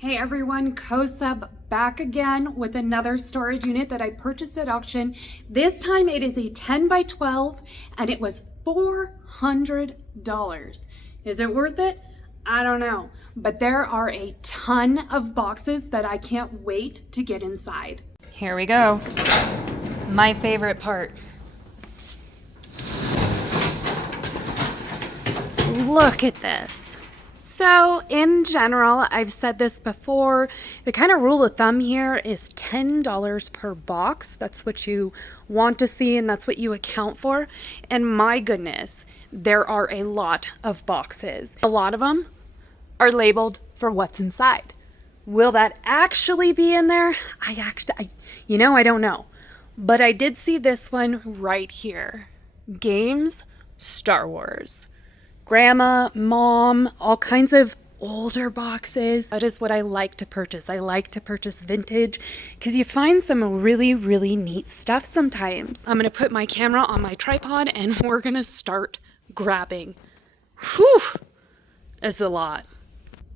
Hey everyone, CoSub back again with another storage unit that I purchased at auction. This time it is a 10 by 12 and it was $400. Is it worth it? I don't know, but there are a ton of boxes that I can't wait to get inside. Here we go. My favorite part. Look at this. So in general, I've said this before, the kind of rule of thumb here is $10 per box. That's what you want to see and that's what you account for. And my goodness, there are a lot of boxes. A lot of them are labeled for what's inside. Will that actually be in there? I don't know. But I did see this one right here. Games, Star Wars. Grandma, mom, all kinds of older boxes. That is what I like to purchase. I like to purchase vintage because you find some really, really neat stuff sometimes. I'm gonna put my camera on my tripod and we're gonna start grabbing. Whew, it's a lot.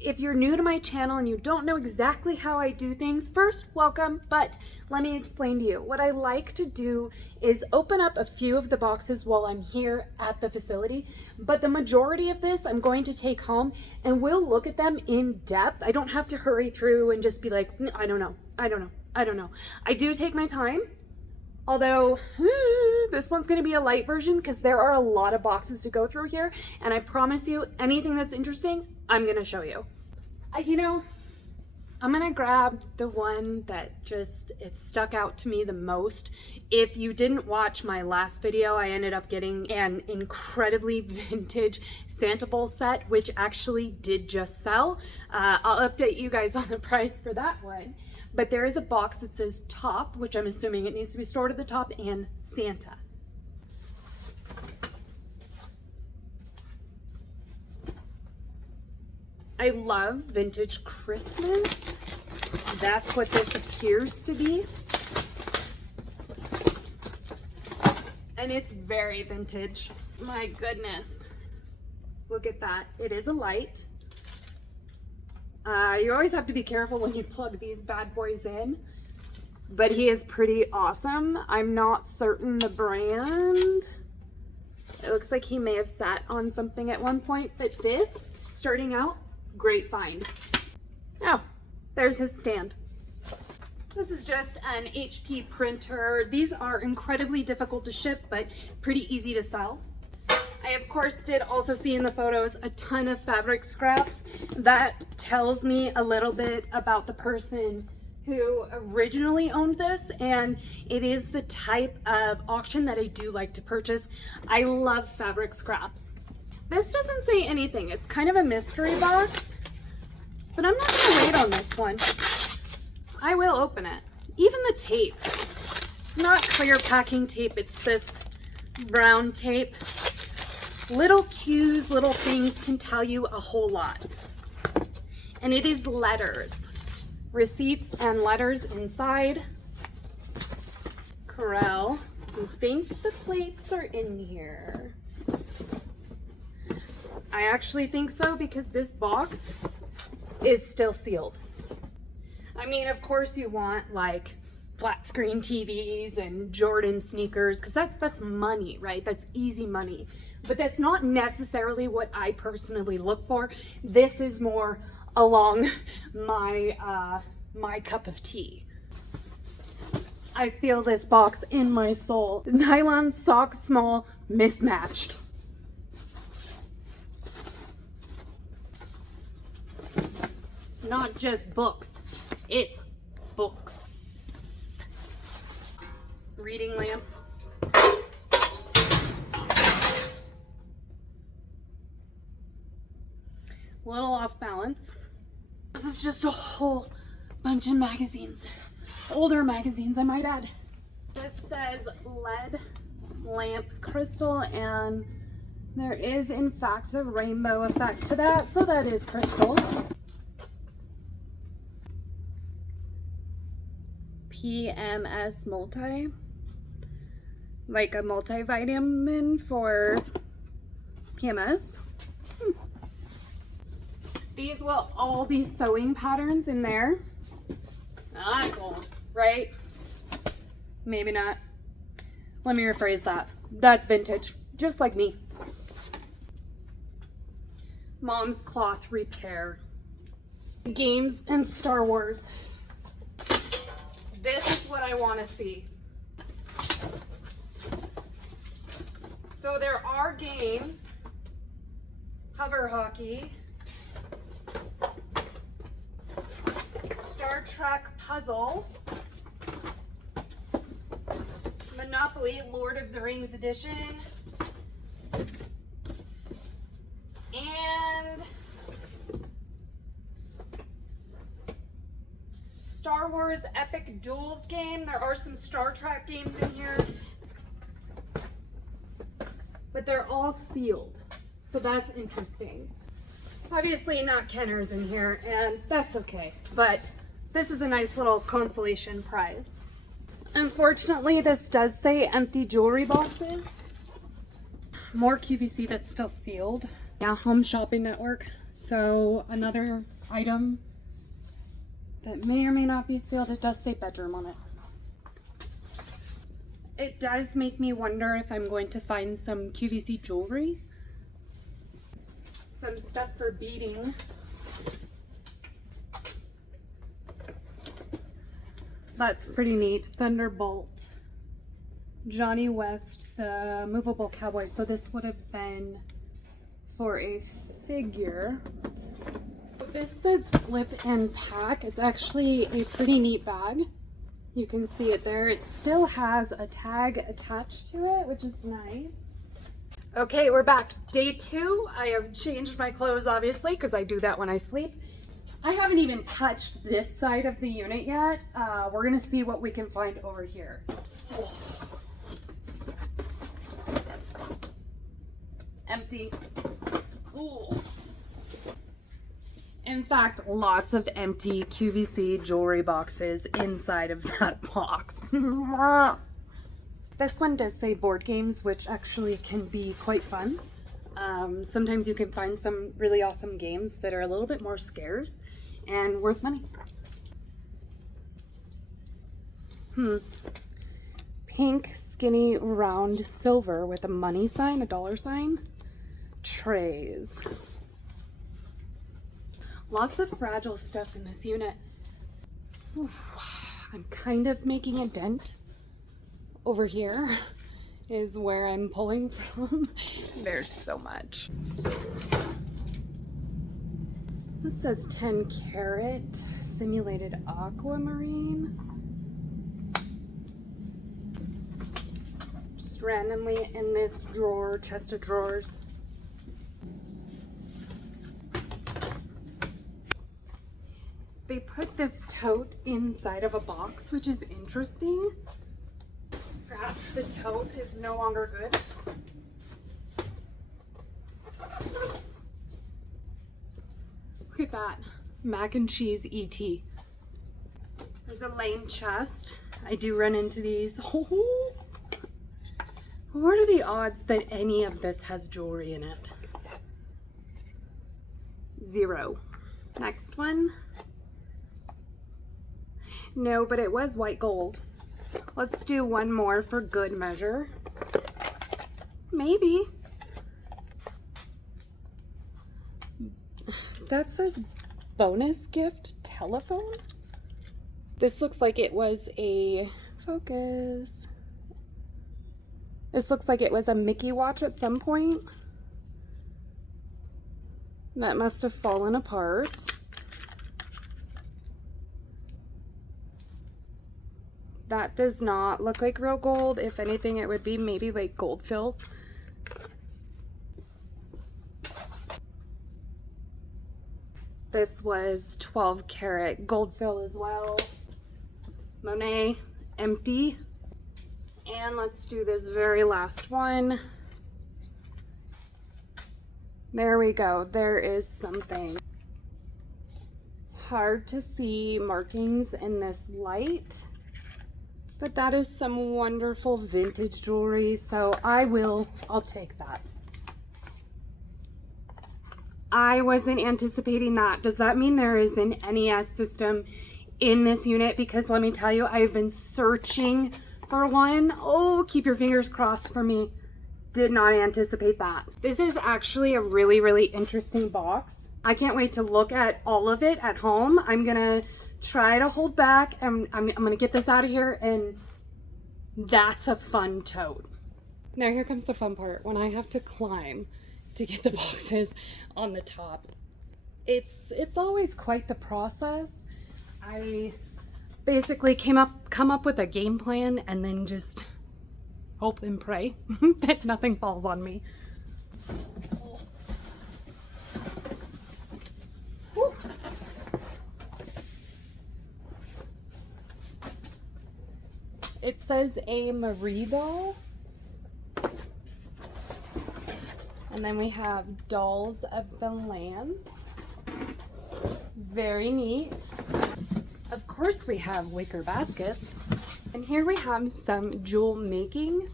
If you're new to my channel and you don't know exactly how I do things, first, welcome, but let me explain to you. What I like to do is open up a few of the boxes while I'm here at the facility, but the majority of this I'm going to take home and we'll look at them in depth. I don't have to hurry through and just be like, I don't know. I do take my time, although this one's gonna be a light version because there are a lot of boxes to go through here, and I promise you, anything that's interesting, I'm gonna show you. I'm gonna grab the one that it stuck out to me the most. If you didn't watch my last video, I ended up getting an incredibly vintage Santa Bowl set, which actually did just sell. I'll update you guys on the price for that one. But there is a box that says top, which I'm assuming it needs to be stored at the top, and Santa. I love vintage Christmas. That's what this appears to be. And it's very vintage. My goodness. Look at that. It is a light. You always have to be careful when you plug these bad boys in, but he is pretty awesome. I'm not certain the brand. It looks like he may have sat on something at one point, but this, starting out, great find. Oh, there's his stand. This is just an HP printer. These are incredibly difficult to ship, but pretty easy to sell. I, of course, did also see in the photos a ton of fabric scraps. That tells me a little bit about the person who originally owned this, and it is the type of auction that I do like to purchase. I love fabric scraps. This doesn't say anything. It's kind of a mystery box, but I'm not gonna wait on this one. I will open it. Even the tape. It's not clear packing tape, it's this brown tape. Little cues, little things can tell you a whole lot. And it is letters. Receipts and letters inside. Corral, do you think the plates are in here? I actually think so because this box is still sealed. I mean, of course you want like flat screen TVs and Jordan sneakers because that's money, right? That's easy money. But that's not necessarily what I personally look for. This is more along my my cup of tea. I feel this box in my soul. Nylon socks, small, mismatched. It's not just books, it's books. Reading lamp. A little off balance. This is just a whole bunch of magazines. Older magazines, I might add. This says lead lamp crystal, and there is in fact a rainbow effect to that, so that is crystal. PMS multi, like a multivitamin for PMS. These will all be sewing patterns in there. Now that's old, right? Maybe not. Let me rephrase that. That's vintage, just like me. Mom's cloth repair. Games and Star Wars. This is what I want to see. So there are games, hover hockey, Star Trek puzzle, Monopoly Lord of the Rings edition, and Star Wars Epic Duels game. There are some Star Trek games in here, but they're all sealed, so that's interesting. Obviously not Kenner's in here, and that's okay, but this is a nice little consolation prize. Unfortunately, this does say empty jewelry boxes. More QVC that's still sealed. Yeah, Home Shopping Network. So another item that may or may not be sealed. It does say bedroom on it. It does make me wonder if I'm going to find some QVC jewelry. Some stuff for beading. That's pretty neat. Thunderbolt. Johnny West, the movable cowboy. So this would have been for a figure. This says flip and pack. It's actually a pretty neat bag. You can see it there. It still has a tag attached to it, which is nice. Okay, we're back. Day 2. I have changed my clothes, obviously, because I do that when I sleep. I haven't even touched this side of the unit yet. We're gonna see what we can find over here. Oh. Empty. Ooh. In fact, lots of empty QVC jewelry boxes inside of that box. This one does say board games, which actually can be quite fun. Sometimes you can find some really awesome games that are a little bit more scarce and worth money. Pink, skinny, round silver with a money sign, a dollar sign. Trays. Lots of fragile stuff in this unit. Ooh, I'm kind of making a dent. Over here is where I'm pulling from. There's so much. This says 10 karat simulated aquamarine. Just randomly in this drawer, chest of drawers. They put this tote inside of a box, which is interesting. Perhaps the tote is no longer good. Look at that. Mac and cheese ET. There's a lane chest. I do run into these. Oh, what are the odds that any of this has jewelry in it? 0. Next one. No, but it was white gold. Let's do one more for good measure. Maybe. That says bonus gift telephone. This looks like it was a focus. This looks like it was a Mickey watch at some point. That must have fallen apart. That does not look like real gold. If anything, it would be maybe like gold fill. This was 12 karat gold fill as well. Monet, empty. And let's do this very last one. There we go. There is something. It's hard to see markings in this light. But that is some wonderful vintage jewelry, so I'll take that. I wasn't anticipating that. Does that mean there is an NES system in this unit? Because let me tell you, I've been searching for one. Oh, keep your fingers crossed for me. Did not anticipate that. This is actually a really, really interesting box. I can't wait to look at all of it at home. I'm gonna try to hold back and I'm gonna get this out of here, and that's a fun tote. Now here comes the fun part, when I have to climb to get the boxes on the top. It's always quite the process. I basically come up with a game plan and then just hope and pray that nothing falls on me. Whew. It says a Marie doll. And then we have Dolls of the Lands. Very neat. Of course we have wicker baskets. And here we have some jewel making.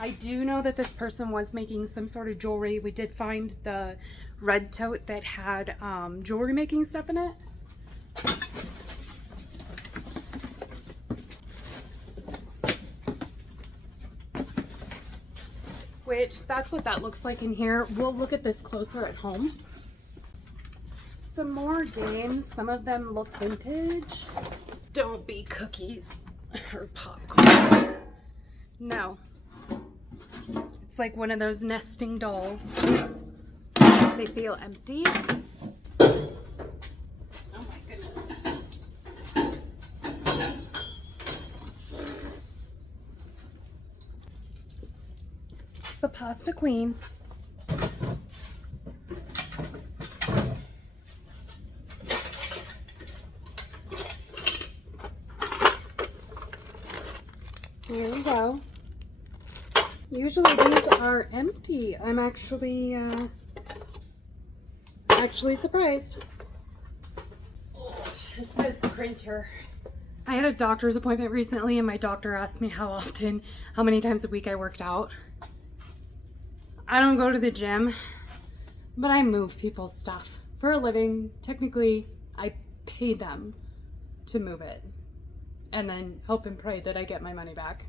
I do know that this person was making some sort of jewelry. We did find the red tote that had jewelry making stuff in it. Which, that's what that looks like in here. We'll look at this closer at home. Some more games. Some of them look vintage. Don't be cookies or popcorn. No. It's like one of those nesting dolls. They feel empty. Oh my goodness. It's the Pasta Queen. Here we go. Usually these are empty. I'm actually surprised. Oh, this says printer. I had a doctor's appointment recently and my doctor asked me how many times a week I worked out. I don't go to the gym, but I move people's stuff for a living. Technically, I pay them to move it and then hope and pray that I get my money back.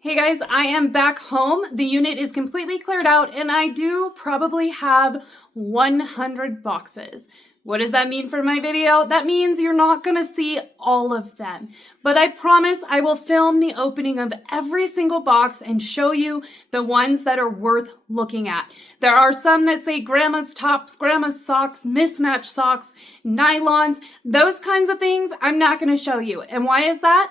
Hey guys, I am back home. The unit is completely cleared out and I do probably have 100 boxes. What does that mean for my video? That means you're not gonna see all of them, but I promise I will film the opening of every single box and show you the ones that are worth looking at. There are some that say grandma's tops, grandma's socks, mismatched socks, nylons, those kinds of things I'm not gonna show you. And why is that?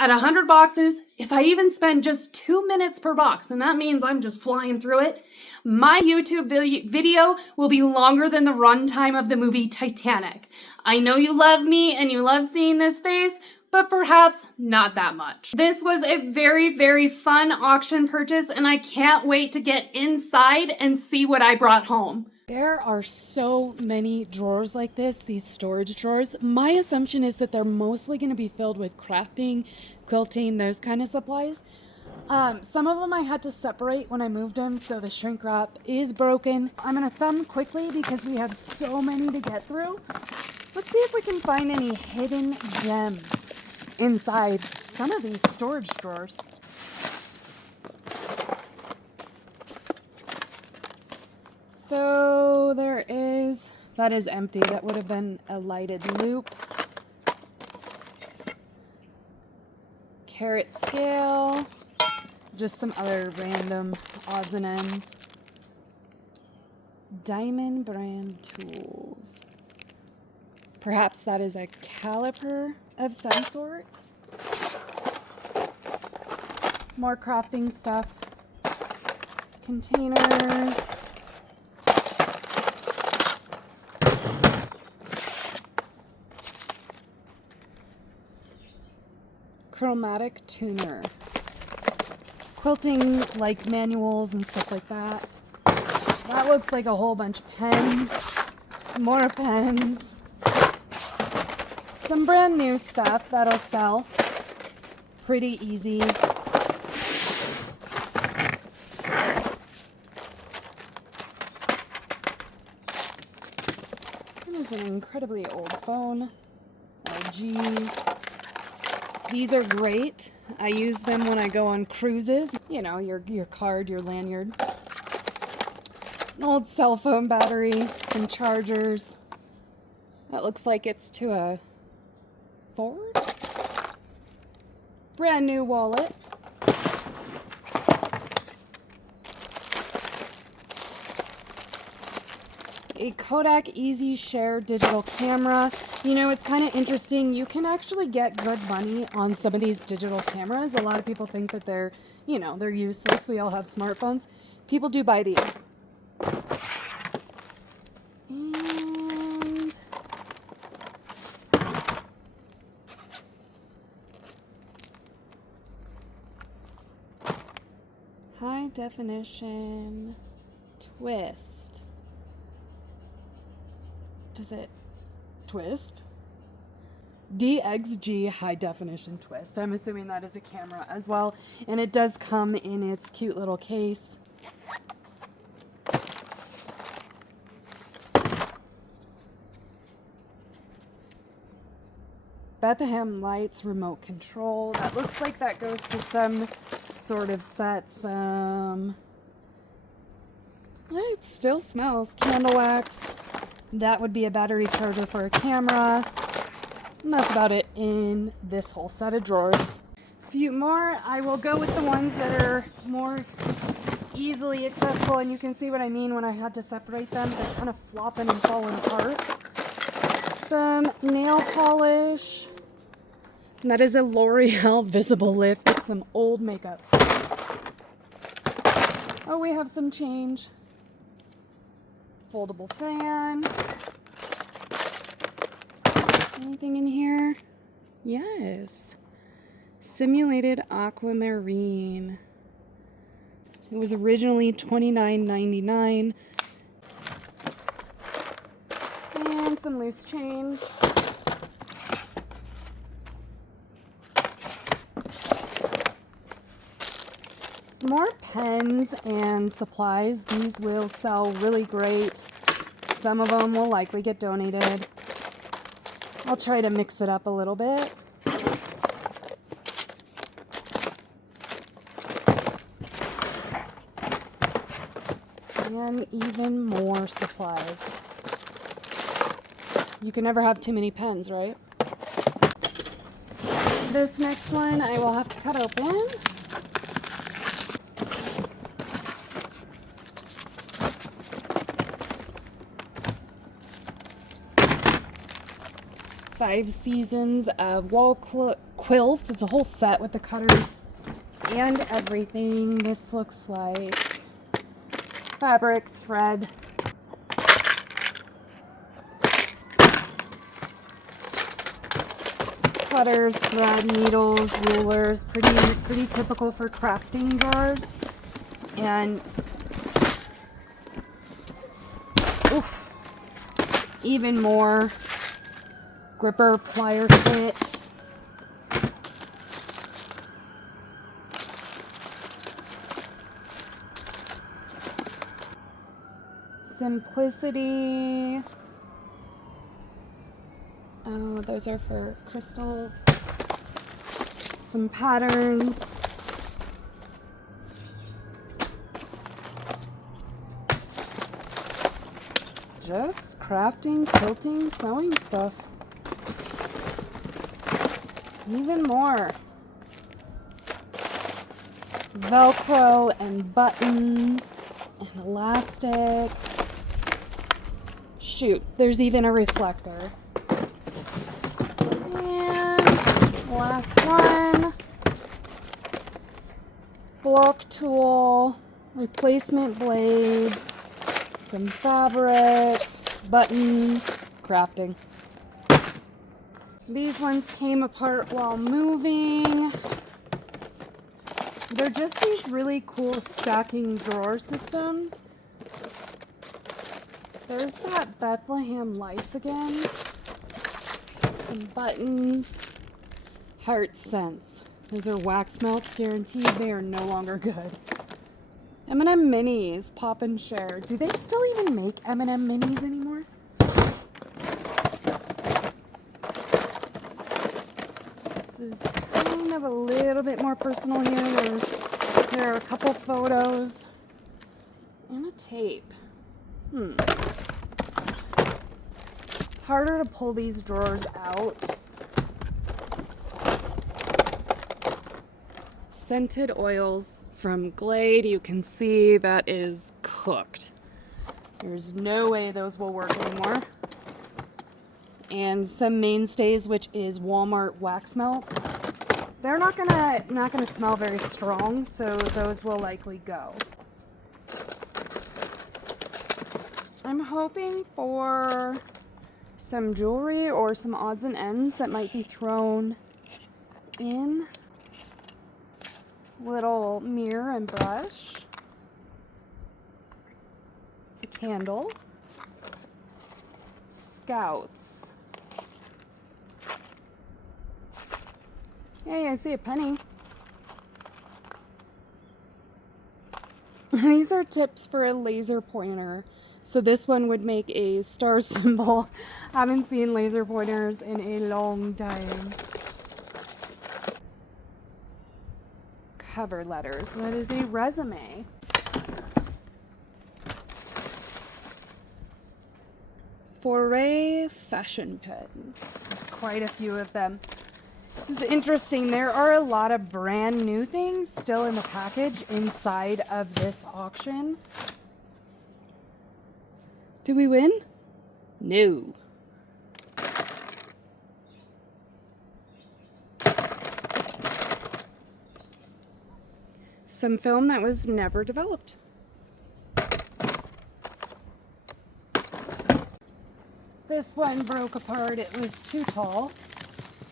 At 100 boxes, if I even spend just 2 minutes per box, and that means I'm just flying through it, my YouTube video will be longer than the runtime of the movie Titanic. I know you love me and you love seeing this face, but perhaps not that much. This was a very, very fun auction purchase, and I can't wait to get inside and see what I brought home. There are so many drawers like this, these storage drawers. My assumption is that they're mostly going to be filled with crafting, quilting, those kind of supplies. Some of them I had to separate when I moved them, so the shrink wrap is broken. I'm going to thumb quickly because we have so many to get through. Let's see if we can find any hidden gems inside some of these storage drawers. So that is empty. That would have been a lighted loop. Carat scale. Just some other random odds and ends. Diamond brand tools. Perhaps that is a caliper of some sort. More crafting stuff. Containers. Chromatic tuner. Quilting like manuals and stuff like that. That looks like a whole bunch of pens. More pens. Some brand new stuff that'll sell pretty easy. incredibly old phone. LG. These are great. I use them when I go on cruises. You know, your card, your lanyard. An old cell phone battery, some chargers. That looks like it's to a Ford. Brand new wallet. A Kodak Easy Share digital camera. You know, it's kind of interesting. You can actually get good money on some of these digital cameras. A lot of people think that they're, you know, they're useless. We all have smartphones. People do buy these. And high definition twist. Does it twist? DXG high definition twist. I'm assuming that is a camera as well. And it does come in its cute little case. Bethlehem Lights remote control. That looks like that goes to some sort of set. It still smells. Candle wax. That would be a battery charger for a camera. And that's about it in this whole set of drawers. A few more. I will go with the ones that are more easily accessible, and you can see what I mean when I had to separate them. They're kind of flopping and falling apart. Some nail polish. And that is a L'Oreal Visible Lift with some old makeup. Oh, we have some change. Foldable fan. Anything in here? Yes. Simulated aquamarine. It was originally $29.99. And some loose change. Some more pens and supplies. These will sell really great. Some of them will likely get donated. I'll try to mix it up a little bit. And even more supplies. You can never have too many pens, right? This next one I will have to cut open. Five Seasons of wall quilts. It's a whole set with the cutters and everything. This looks like fabric, thread. Cutters, thread, needles, rulers. Pretty typical for crafting drawers. And oof, even more. Gripper plier kit. Simplicity. Oh, those are for crystals. Some patterns. Just crafting, quilting, sewing stuff. Even more. Velcro and buttons and elastic. Shoot, there's even a reflector. And last one. Block tool, replacement blades, some fabric, buttons, crafting. These ones came apart while moving. They're just these really cool stacking drawer systems. There's that Bethlehem Lights again. Some buttons. Heart scents. Those are wax melts, guaranteed. They are no longer good. M&M Minis, Pop and Share. Do they still even make M&M Minis anymore? This is kind of a little bit more personal here. There are a couple photos and a tape. Harder to pull these drawers out. Scented oils from Glade. You can see that is cooked. There's no way those will work anymore. And some mainstays, which is Walmart wax melts. They're not gonna smell very strong, so those will likely go. I'm hoping for some jewelry or some odds and ends that might be thrown in. Little mirror and brush. It's a candle. Scouts. Hey, I see a penny. These are tips for a laser pointer. So this one would make a star symbol. I haven't seen laser pointers in a long time. Cover letters. That is a resume. Foray fashion pen. Quite a few of them. This is interesting. There are a lot of brand new things still in the package inside of this auction. Did we win? No. Some film that was never developed. This one broke apart. It was too tall.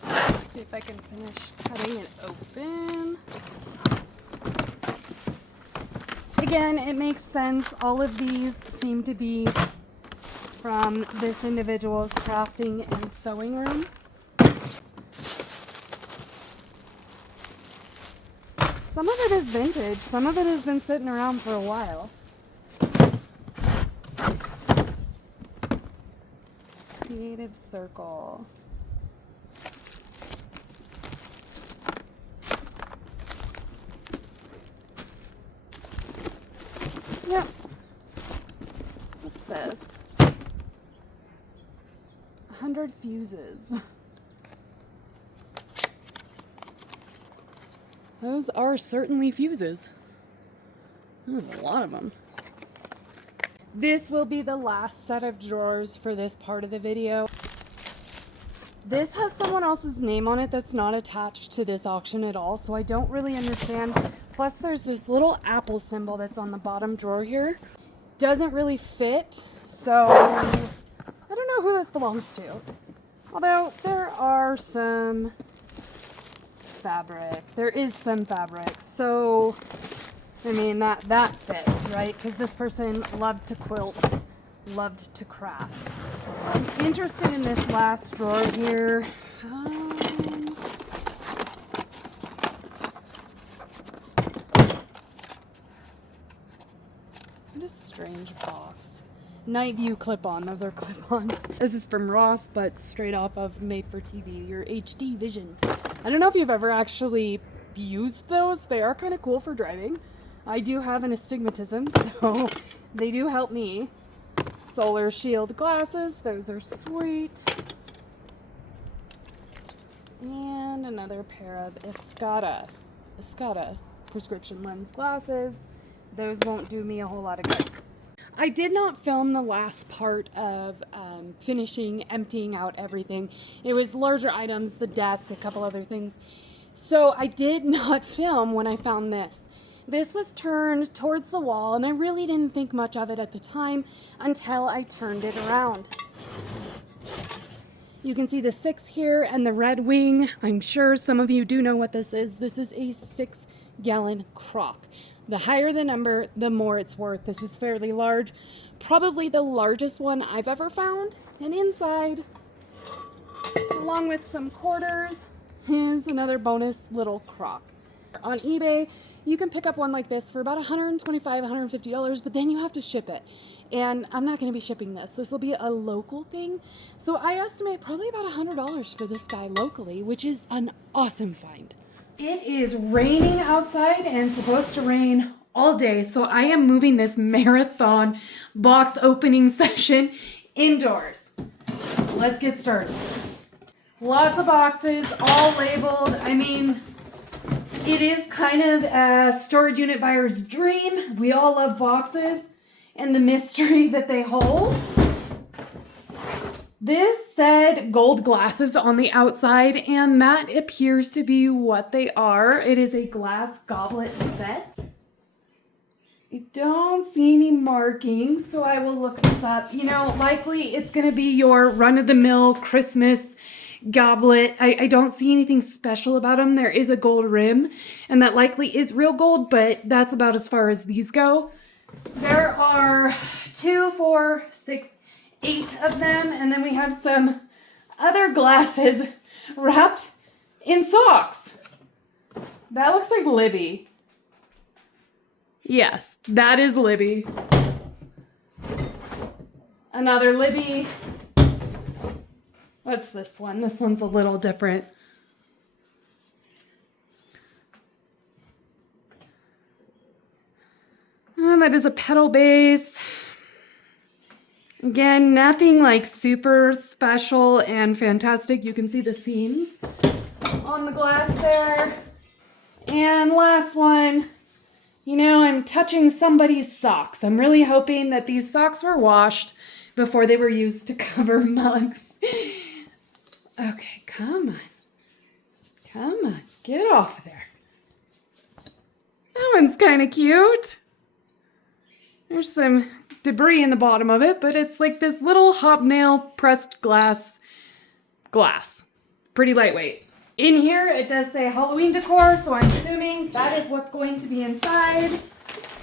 Let's see if I can finish cutting it open. Again, it makes sense. All of these seem to be from this individual's crafting and sewing room. Some of it is vintage. Some of it has been sitting around for a while. Creative circle. Yep. What's this? 100 fuses. Those are certainly fuses. There's a lot of them. This will be the last set of drawers for this part of the video. This has someone else's name on it that's not attached to this auction at all, so I don't really understand. Plus there's this little apple symbol that's on the bottom drawer here. Doesn't really fit, so I don't know who this belongs to. Although there are some fabric. There is some fabric, so I mean that fits, right? Because this person loved to quilt, loved to craft. I'm interested in this last drawer here. What a strange box. Night View clip-on. Those are clip-ons. This is from Ross, but straight off of Made for TV, your HD Vision. I don't know if you've ever actually used those. They are kind of cool for driving. I do have an astigmatism, so they do help me. Solar Shield glasses. Those are sweet. And another pair of Escada prescription lens glasses. Those won't do me a whole lot of good. I did not film the last part of finishing, emptying out everything. It was larger items, the desk, a couple other things. So I did not film when I found this. This was turned towards the wall, and I really didn't think much of it at the time until I turned it around. You can see the 6 here and the red wing. I'm sure some of you do know what this is. This is a 6-gallon crock. The higher the number, the more it's worth. This is fairly large, probably the largest one I've ever found. And inside, along with some quarters, is another bonus little crock. On eBay, you can pick up one like this for about $125, $150, but then you have to ship it. And I'm not going to be shipping this. This will be a local thing. So I estimate probably about $100 for this guy locally, which is an awesome find. It is raining outside and supposed to rain all day. So I am moving this marathon box opening session indoors. Let's get started. Lots of boxes, all labeled. I mean, it is kind of a storage unit buyer's dream. We all love boxes and the mystery that they hold. This said gold glasses on the outside, and that appears to be what they are. It is a glass goblet set. I don't see any markings, so I will look this up. You know, likely it's going to be your run-of-the-mill Christmas goblet. I don't see anything special about them. There is a gold rim, and that likely is real gold, but that's about as far as these go. There are 2, 4, 6, 8 of them, and then we have some other glasses wrapped in socks. That looks like Libby. Yes, that is Libby. Another Libby. What's this one? This one's a little different. Oh, that is a pedal base. Again, nothing like super special and fantastic. You can see the seams on the glass there. And last one, you know, I'm touching somebody's socks. I'm really hoping that these socks were washed before they were used to cover mugs. Okay, come on. Come on, get off of there. That one's kind of cute. There's some debris in the bottom of it, but it's like this little hobnail pressed glass. Pretty lightweight. In here, it does say Halloween decor, so I'm assuming that is what's going to be inside.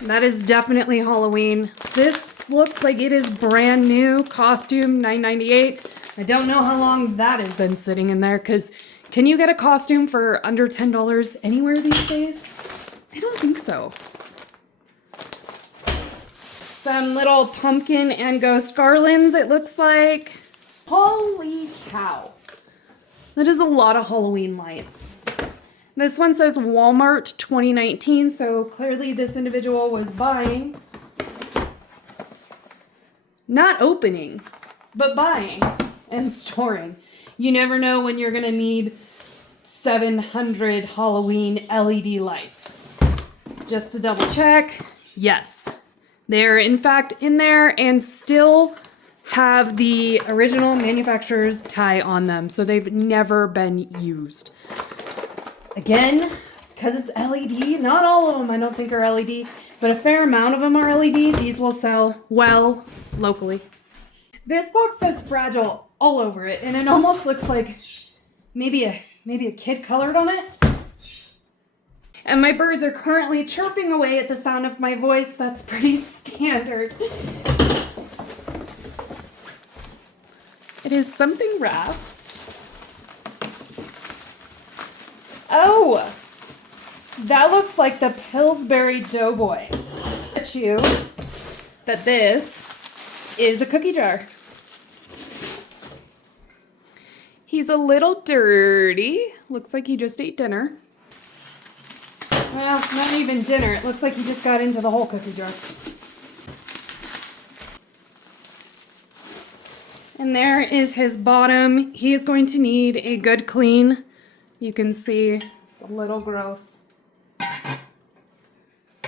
That is definitely Halloween. This looks like it is brand new. Costume, $9.98. I don't know how long that has been sitting in there, because can you get a costume for under $10 anywhere these days? I don't think so. Some little pumpkin and ghost garlands, it looks like. Holy cow. That is a lot of Halloween lights. This one says Walmart 2019, so clearly this individual was buying. Not opening, but buying and storing. You never know when you're gonna need 700 Halloween LED lights. Just to double check, yes. They're in fact in there and still have the original manufacturer's tie on them, so they've never been used. Again, because it's LED, not all of them I don't think are LED, but a fair amount of them are LED. These will sell well locally. This box says fragile all over it, and it almost looks like maybe a kid colored on it. And my birds are currently chirping away at the sound of my voice. That's pretty standard. It is something wrapped. Oh, that looks like the Pillsbury Doughboy. I bet you that this is a cookie jar. He's a little dirty. Looks like he just ate dinner. Well, not even dinner. It looks like he just got into the whole cookie jar. And there is his bottom. He is going to need a good clean. You can see it's a little gross.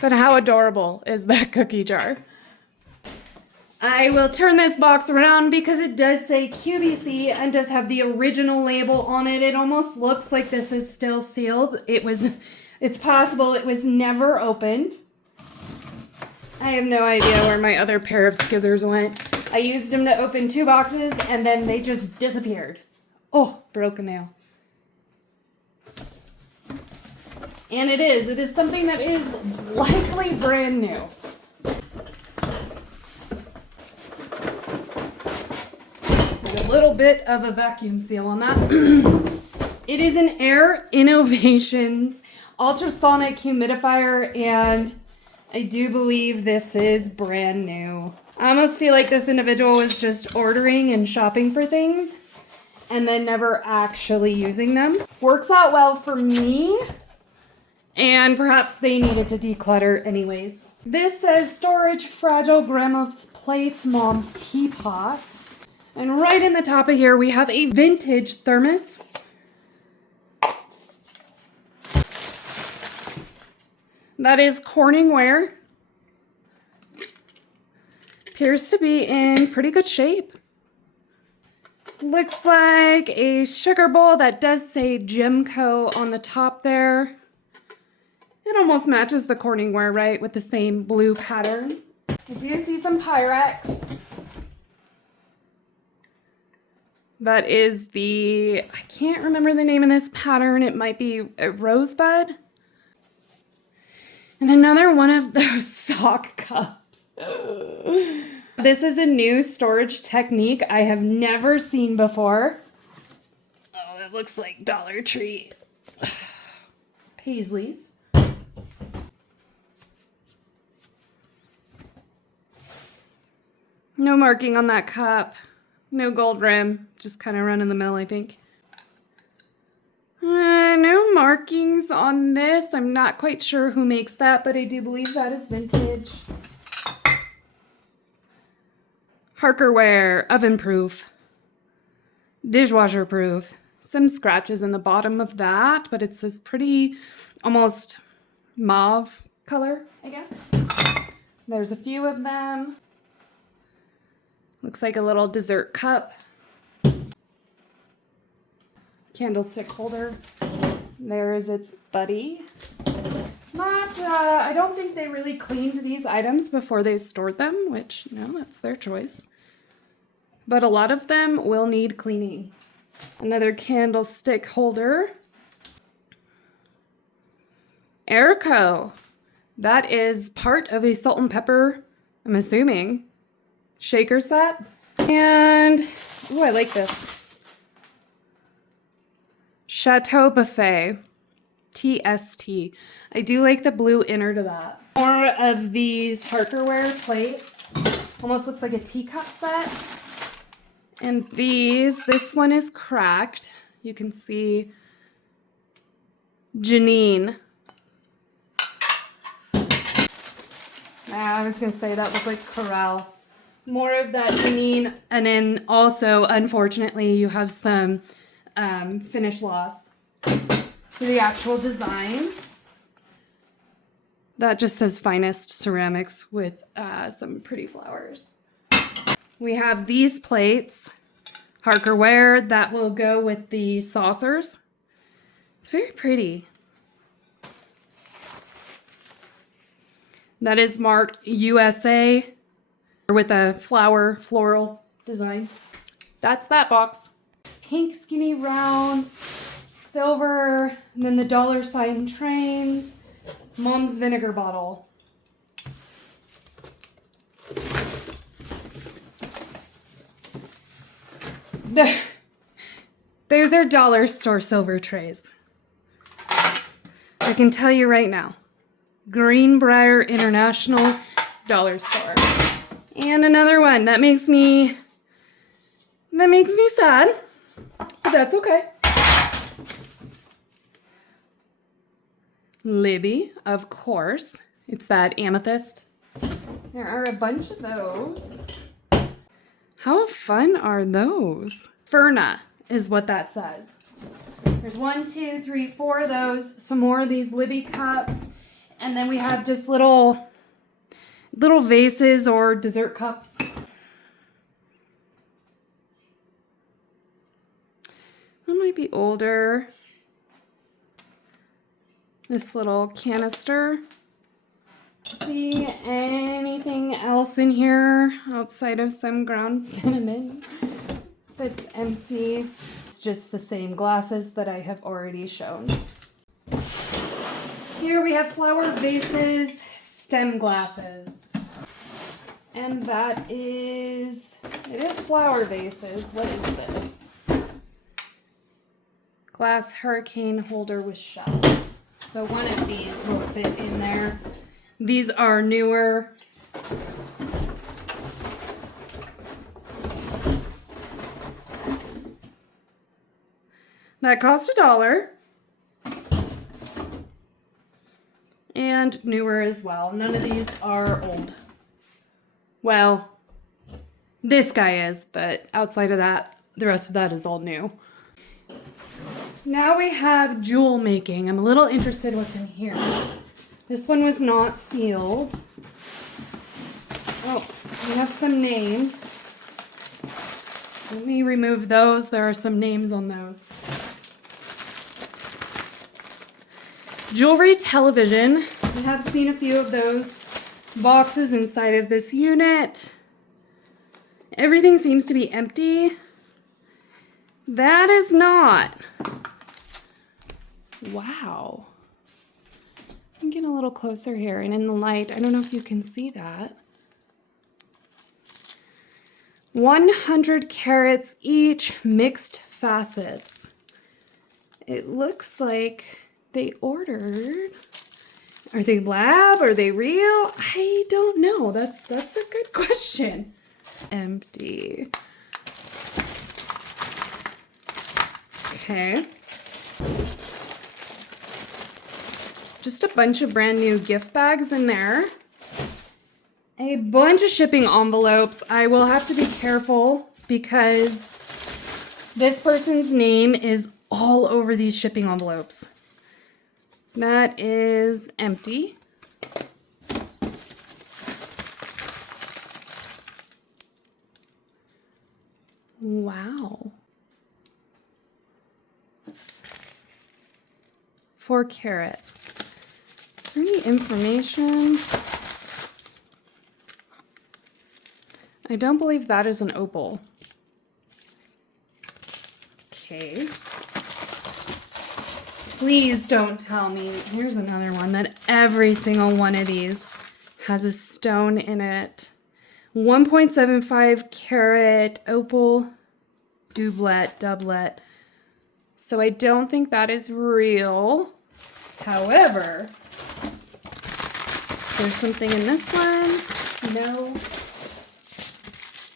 But how adorable is that cookie jar? I will turn this box around because it does say QVC and does have the original label on it. It almost looks like this is still sealed. It's possible it was never opened. I have no idea where my other pair of scissors went. I used them to open 2 boxes and then they just disappeared. Oh, broke a nail. And it is something that is likely brand new. With a little bit of a vacuum seal on that. It is an Air Innovations ultrasonic humidifier, and I do believe this is brand new. I almost feel like this individual was just ordering and shopping for things and then never actually using them. Works out well for me, and perhaps they needed to declutter anyways. This says storage fragile grandma's plates, mom's teapot. And right in the top of here, we have a vintage thermos. That is Corningware. Appears to be in pretty good shape. Looks like a sugar bowl that does say Jimco on the top there. It almost matches the Corningware, right, with the same blue pattern. I do see some Pyrex. That is I can't remember the name of this pattern. It might be a rosebud. And another one of those sock cups. This is a new storage technique I have never seen before. Oh, it looks like Dollar Tree. Paisley's. No marking on that cup. No gold rim. Just kind of run in the mill, I think. No markings on this. I'm not quite sure who makes that, but I do believe that is vintage. Harkerware, oven proof, dishwasher proof. Some scratches in the bottom of that, but it's this pretty almost mauve color, I guess. There's a few of them. Looks like a little dessert cup. Candlestick holder. There is its buddy. I don't think they really cleaned these items before they stored them, which, that's their choice. But a lot of them will need cleaning. Another candlestick holder. Airco. That is part of a salt and pepper, I'm assuming, shaker set. And, oh, I like this. Chateau Buffet. TST. I do like the blue inner to that. More of these Harkerware plates. Almost looks like a teacup set. And this one is cracked. You can see Janine. I was going to say that was like Corral. More of that Janine. And then also, unfortunately, you have some finish loss to the actual design. That just says Finest Ceramics with some pretty flowers. We have these plates, Harkerware, that will go with the saucers. It's very pretty. That is marked USA with a floral design. That's that box. Pink skinny round, silver, and then the $ trains, mom's vinegar bottle. Those are dollar store silver trays. I can tell you right now. Greenbrier International Dollar Store. And another one. That makes me sad. But that's okay. Libby, of course. It's that amethyst. There are a bunch of those. How fun are those? Furna is what that says. There's 1, 2, 3, 4 of those. Some more of these Libby cups. And then we have just little vases or dessert cups. That might be older. This little canister. See anything else in here outside of some ground cinnamon that's empty? It's just the same glasses that I have already shown. Here we have flower vases, stem glasses. And it is flower vases. What is this? Glass hurricane holder with shells. So one of these will fit in there. These are newer. That cost $1. And newer as well. None of these are old. Well, this guy is, but outside of that, the rest of that is all new. Now we have jewel making. I'm a little interested what's in here. This one was not sealed. Oh, we have some names. Let me remove those. There are some names on those. Jewelry television. We have seen a few of those boxes inside of this unit. Everything seems to be empty. That is not. Wow. I'm getting a little closer here and in the light, I don't know if you can see that. 100 carats each, mixed facets. It looks like they ordered. Are they lab? Are they real? I don't know. That's a good question. Empty. Okay. Just a bunch of brand new gift bags in there. A bunch of shipping envelopes. I will have to be careful because this person's name is all over these shipping envelopes. That is empty. Wow. 4 carat. Is there any information? I don't believe that is an opal. Okay. Please don't tell me. Here's another one that every single one of these has a stone in it. 1.75 carat opal doublet. So I don't think that is real. However, is there something in this one? No.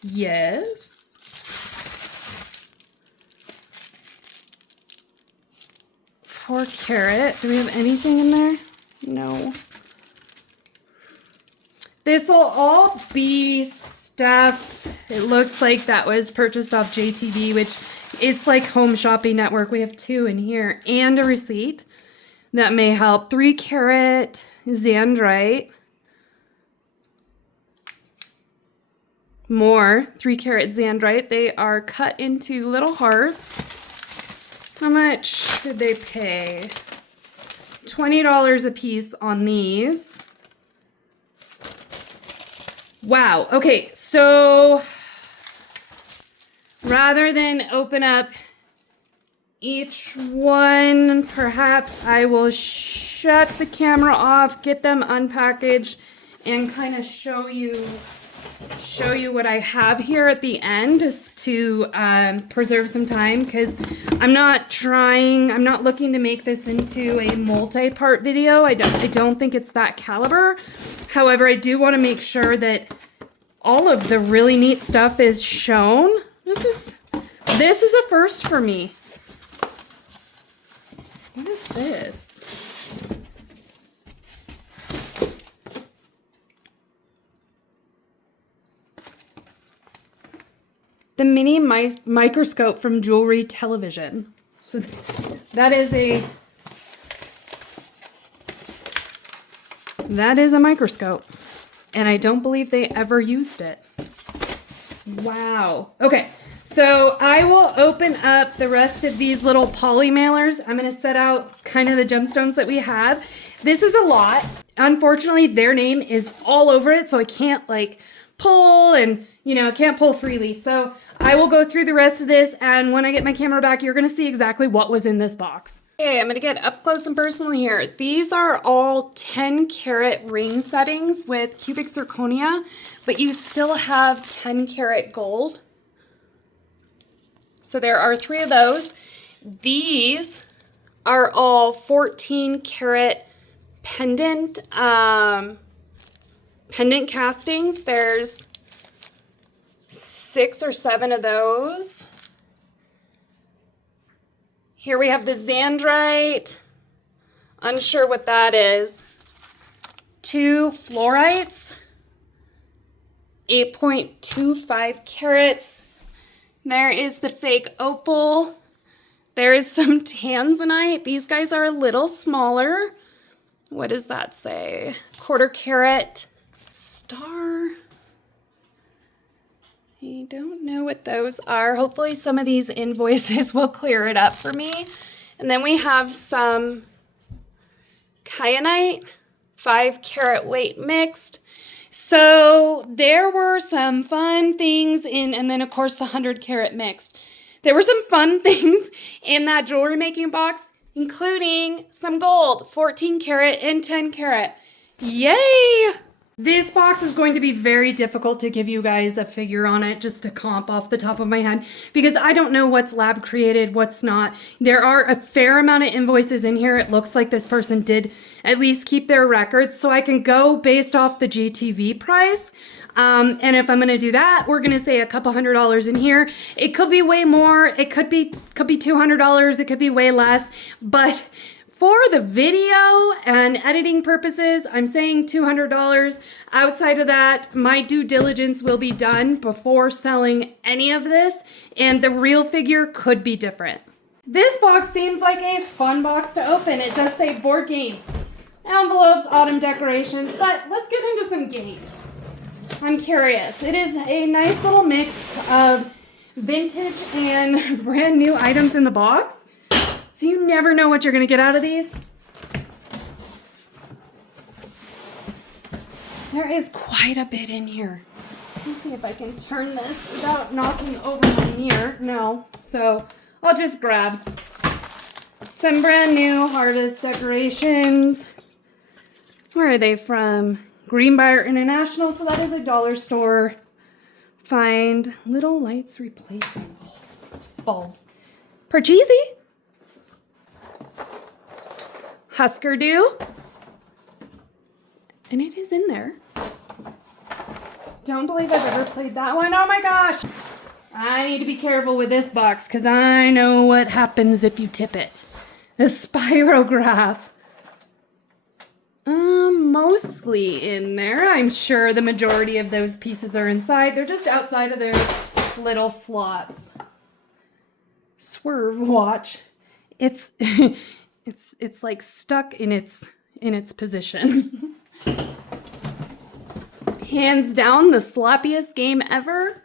Yes. Four carat. Do we have anything in there? No. This will all be stuff. It looks like that was purchased off JTB, which is like Home Shopping Network. We have 2 in here and a receipt that may help. 3 carat Xandrite. More 3 carat Xandrite. They are cut into little hearts. How much did they pay? $20 a piece on these. Wow. Okay, so rather than open up each one, perhaps I will shut the camera off, get them unpackaged, and kind of show you what I have here at the end, just to preserve some time, because I'm not looking to make this into a multi-part video. I don't think it's that caliber. However, I do want to make sure that all of the really neat stuff is shown. This is a first for me. What is this? The mini microscope from Jewelry Television. So that is a microscope. And I don't believe they ever used it. Wow. Okay, so I will open up the rest of these little poly mailers. I'm gonna set out kind of the gemstones that we have. This is a lot. Unfortunately, their name is all over it, so I can't like pull and, I can't pull freely. So I will go through the rest of this, and when I get my camera back, you're gonna see exactly what was in this box. Okay, I'm gonna get up close and personal here. These are all 10 carat ring settings with cubic zirconia, but you still have 10 carat gold. So there are 3 of those. These are all 14 karat pendant pendant castings. There's 6 or 7 of those. Here we have the Xandrite. Unsure what that is. 2 fluorites. 8.25 carats. There is the fake opal. There is some tanzanite. These guys are a little smaller. What does that say? 1/4 carat star. I don't know what those are. Hopefully some of these invoices will clear it up for me. And then we have some kyanite, 5 carat weight mixed. So there were some fun things in, and then of course the 100 carat mixed. There were some fun things in that jewelry making box, including some gold, 14 karat and 10 karat. Yay! This box is going to be very difficult to give you guys a figure on it, just to comp off the top of my head, because I don't know what's lab created, what's not. There are a fair amount of invoices in here. It looks like this person did at least keep their records, so I can go based off the GTV price. And if I'm going to do that, we're going to say a couple $100 in here. It could be way more. It could be $200. It could be way less, but for the video and editing purposes, I'm saying $200. Outside of that, my due diligence will be done before selling any of this, and the real figure could be different. This box seems like a fun box to open. It does say board games, envelopes, autumn decorations, but let's get into some games. I'm curious. It is a nice little mix of vintage and brand new items in the box. So you never know what you're going to get out of these. There is quite a bit in here. Let's see if I can turn this without knocking over my mirror. No, so I'll just grab some brand new harvest decorations. Where are they from? Greenbrier International, so that is a dollar store find. Little lights replacing bulbs. Parcheesi. Husker Du, and it is in there. Don't believe I've ever played that one. Oh my gosh. I need to be careful with this box because I know what happens if you tip it. A spirograph. Mostly in there. I'm sure the majority of those pieces are inside. They're just outside of their little slots. Swerve watch. It's it's like stuck in its position. Hands down the sloppiest game ever.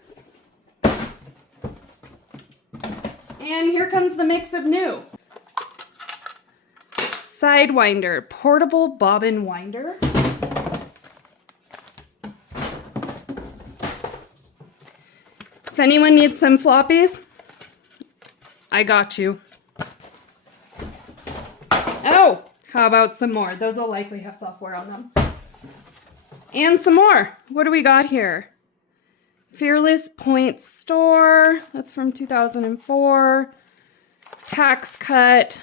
And here comes the mix of new. Sidewinder, portable bobbin winder. If anyone needs some floppies, I got you. Oh, how about some more? Those will likely have software on them. And some more. What do we got here? Fearless Point Store. That's from 2004. Tax Cut.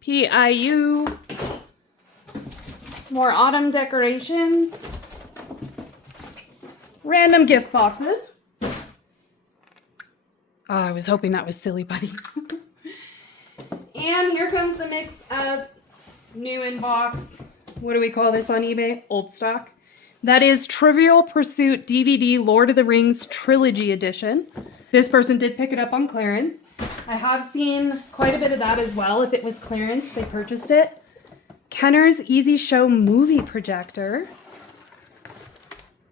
PIU. More autumn decorations. Random gift boxes. Oh, I was hoping that was Silly Buddy. And here comes the mix of new in box. What do we call this on eBay? Old stock. That is Trivial Pursuit DVD Lord of the Rings Trilogy Edition. This person did pick it up on clearance. I have seen quite a bit of that as well. If it was clearance, they purchased it. Kenner's Easy Show movie projector.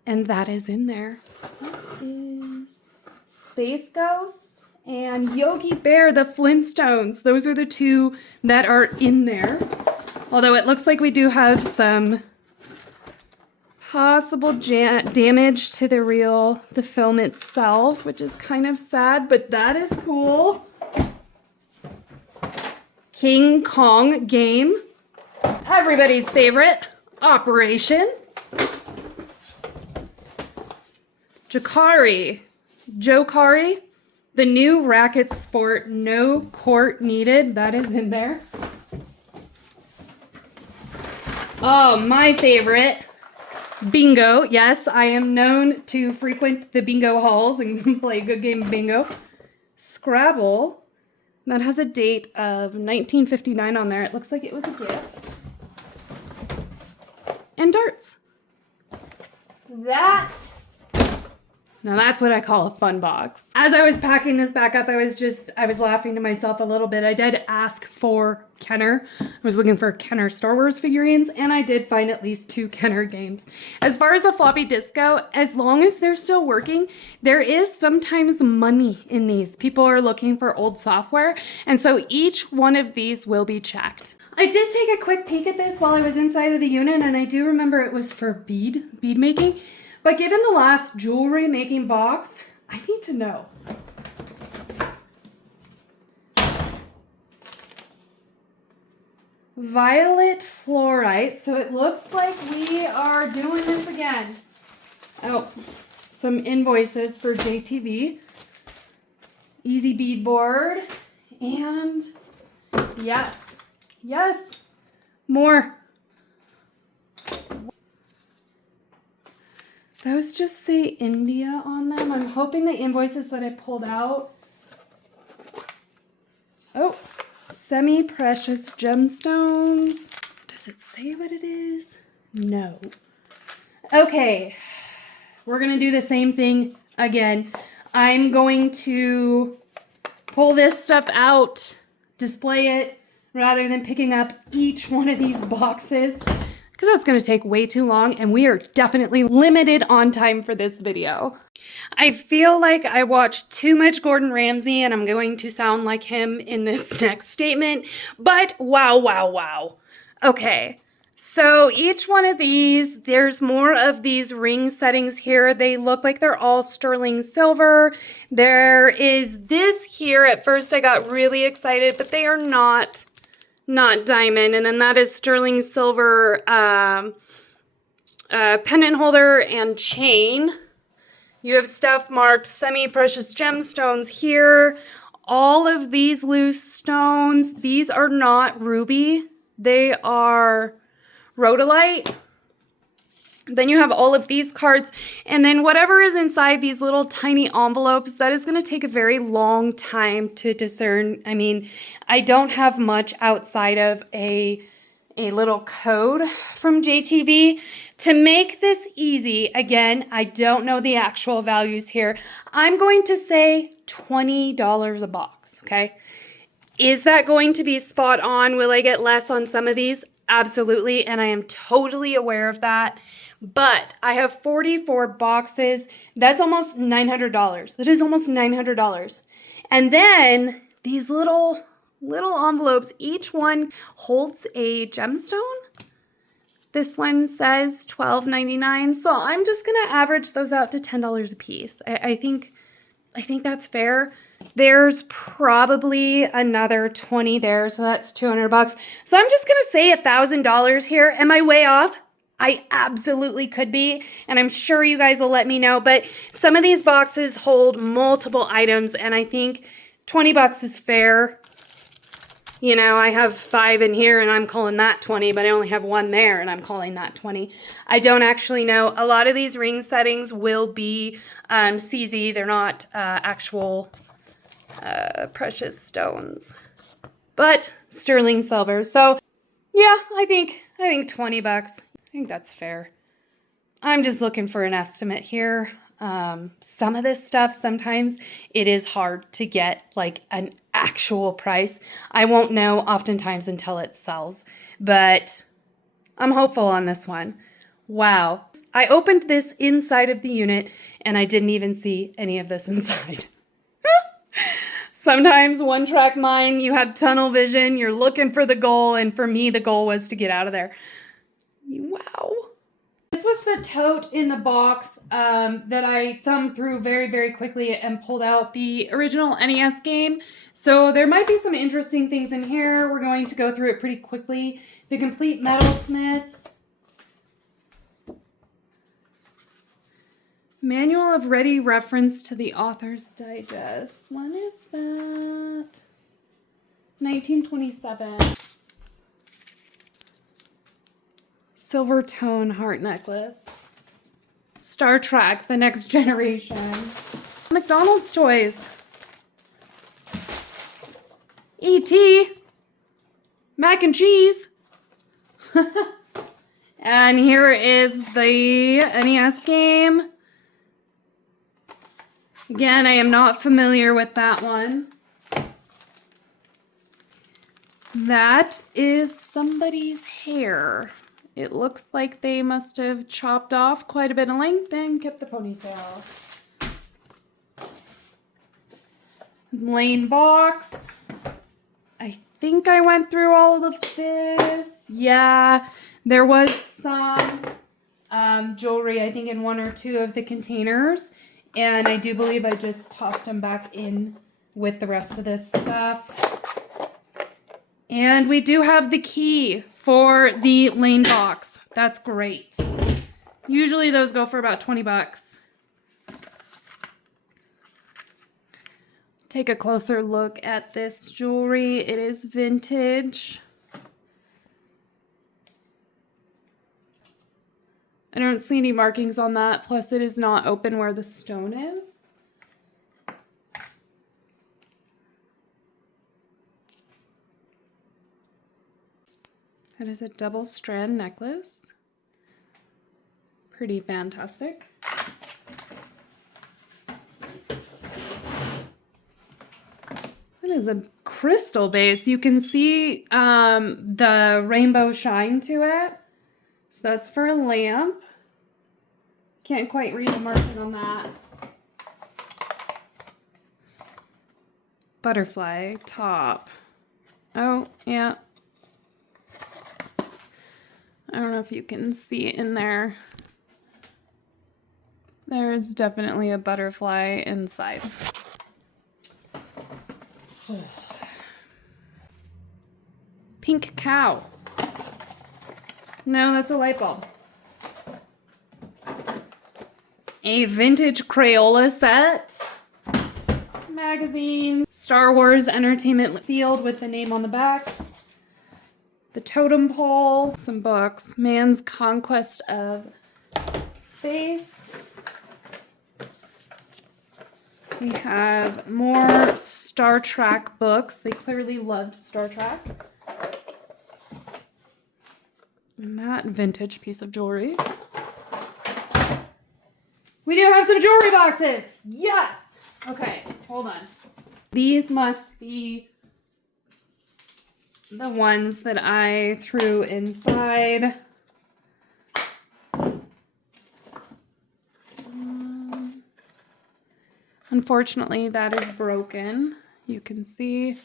And that is in there. What is Space Ghost and Yogi Bear, the Flintstones. Those are the two that are in there. Although it looks like we do have some possible damage to the film itself, which is kind of sad, but that is cool. King Kong game. Everybody's favorite. Operation. Jokari. The new racket sport, no court needed. That is in there. Oh, my favorite. Bingo. Yes, I am known to frequent the bingo halls and play a good game of bingo. Scrabble. That has a date of 1959 on there. It looks like it was a gift. And darts. Now that's what I call a fun box. As I was packing this back up, I was laughing to myself a little bit. I did ask for Kenner. I was looking for Kenner Star Wars figurines, and I did find at least 2 Kenner games. As far as the floppy disk go, as long as they're still working, there is sometimes money in these. People are looking for old software, and so each one of these will be checked. I did take a quick peek at this while I was inside of the unit, and I do remember it was for bead making. But given the last jewelry making box, I need to know. Violet fluorite. So it looks like we are doing this again. Oh, some invoices for JTV. Easy beadboard. And yes, more. Those just say India on them. I'm hoping the invoices that I pulled out. Oh, semi-precious gemstones. Does it say what it is? No. Okay, we're gonna do the same thing again. I'm going to pull this stuff out, display it, rather than picking up each one of these boxes, because that's going to take way too long, and we are definitely limited on time for this video. I feel like I watched too much Gordon Ramsay, and I'm going to sound like him in this next statement, but wow. Okay, so each one of these, there's more of these ring settings here. They look like they're all sterling silver. There is this here. At first I got really excited, but they are not diamond, and then that is sterling silver pendant holder and chain. You have stuff marked semi-precious gemstones here. All of these loose stones, these are not ruby, they are rhodolite. Then you have all of these cards, and then whatever is inside these little tiny envelopes, that is going to take a very long time to discern. I mean, I don't have much outside of a little code from JTV. To make this easy, again, I don't know the actual values here. I'm going to say $20 a box, okay? Is that going to be spot on? Will I get less on some of these? Absolutely, and I am totally aware of that. But I have 44 boxes. That's almost $900. That is almost $900. And then these little envelopes, each one holds a gemstone. This one says $12.99. So I'm just gonna average those out to $10 a piece. I think that's fair. There's probably another 20 there, so that's 200 bucks. So I'm just gonna say $1,000 here. Am I way off? I absolutely could be, and I'm sure you guys will let me know, but some of these boxes hold multiple items, and I think 20 bucks is fair. You know, I have 5 in here, and I'm calling that 20, but I only have 1 there, and I'm calling that 20. I don't actually know. A lot of these ring settings will be CZ. They're not actual precious stones, but sterling silver. So, yeah, I think 20 bucks. I think that's fair. I'm just looking for an estimate here. Some of this stuff, sometimes it is hard to get like an actual price. I won't know oftentimes until it sells, but I'm hopeful on this one. Wow. I opened this inside of the unit and I didn't even see any of this inside. Sometimes one track mind, you have tunnel vision, you're looking for the goal, and for me, the goal was to get out of there. Wow. This was the tote in the box that I thumbed through very, very quickly and pulled out the original NES game. So there might be some interesting things in here. We're going to go through it pretty quickly. The Complete Metalsmith. Manual of Ready Reference to the Author's Digest. When is that? 1927. silver tone heart necklace. Star Trek, The Next Generation. McDonald's toys. E.T. Mac and cheese. And here is the NES game. Again, I am not familiar with that one. That is somebody's hair. It looks like they must have chopped off quite a bit of length and kept the ponytail. Lane box. I think I went through all of this. Yeah, there was some jewelry, I think, in one or two of the containers. And I do believe I just tossed them back in with the rest of this stuff. And we do have the key for the lane box. That's great. Usually those go for about 20 bucks. Take a closer look at this jewelry. It is vintage. I don't see any markings on that. Plus it is not open where the stone is. That is a double strand necklace. Pretty fantastic. That is a crystal base. You can see the rainbow shine to it. So that's for a lamp. Can't quite read the marking on that. Butterfly top. Oh, yeah. I don't know if you can see it in there. There's definitely a butterfly inside. Pink cow. No, that's a light bulb. A vintage Crayola set. Magazine. Star Wars Entertainment sealed with the name on the back. The totem pole. Some books. Man's Conquest of Space. We have more Star Trek books. They clearly loved Star Trek. And that vintage piece of jewelry. We do have some jewelry boxes. Yes. Okay, hold on. These must be the ones that I threw inside. Unfortunately, that is broken. You can see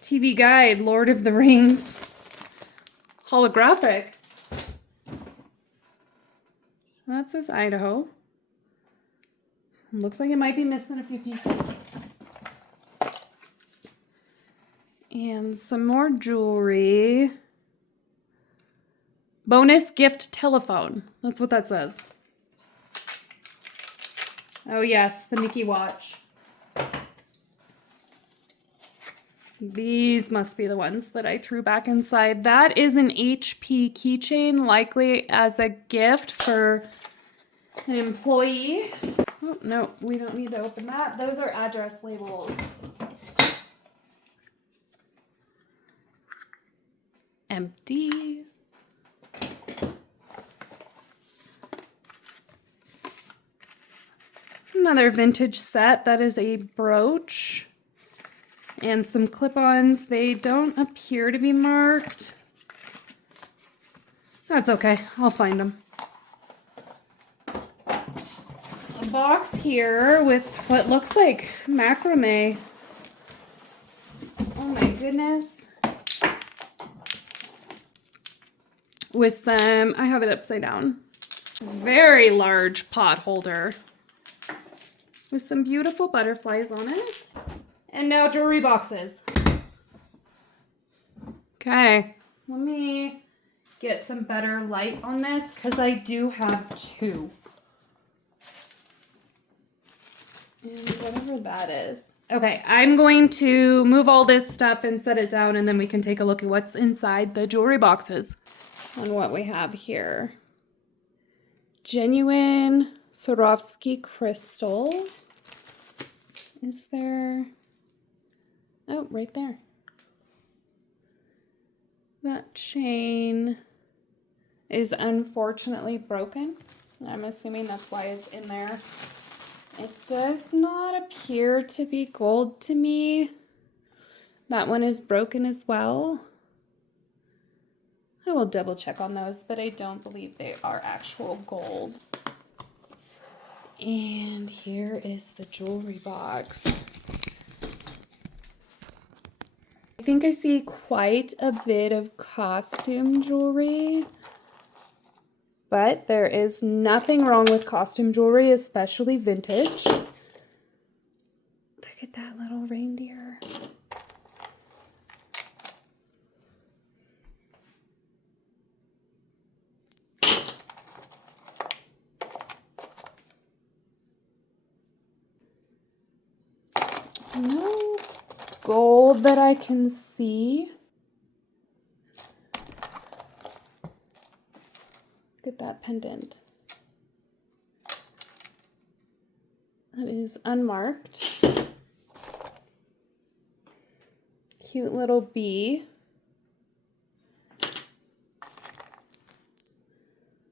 TV Guide, Lord of the Rings, holographic. That says Idaho. Looks like it might be missing a few pieces. And some more jewelry. Bonus gift telephone. That's what that says. Oh yes, the Mickey watch. These must be the ones that I threw back inside. That is an HP keychain, likely as a gift for an employee. Oh, no, we don't need to open that. Those are address labels. Empty. Another vintage set. That is a brooch and some clip-ons. They don't appear to be marked. That's okay. I'll find them. A box here with what looks like macrame. Oh my goodness. With some, I have it upside down. Very large pot holder with some beautiful butterflies on it. And now jewelry boxes. Okay, let me get some better light on this because I do have two. And whatever that is. Okay, I'm going to move all this stuff and set it down, and then we can take a look at what's inside the jewelry boxes on what we have here. Genuine Swarovski crystal. Is there? Oh, right there. That chain is unfortunately broken. I'm assuming that's why it's in there. It does not appear to be gold to me. That one is broken as well. I will double check on those, but I don't believe they are actual gold. And here is the jewelry box. I think I see quite a bit of costume jewelry, but there is nothing wrong with costume jewelry, especially vintage. Look at that little reindeer. No gold that I can see. Look at that pendant. That is unmarked. Cute little bee.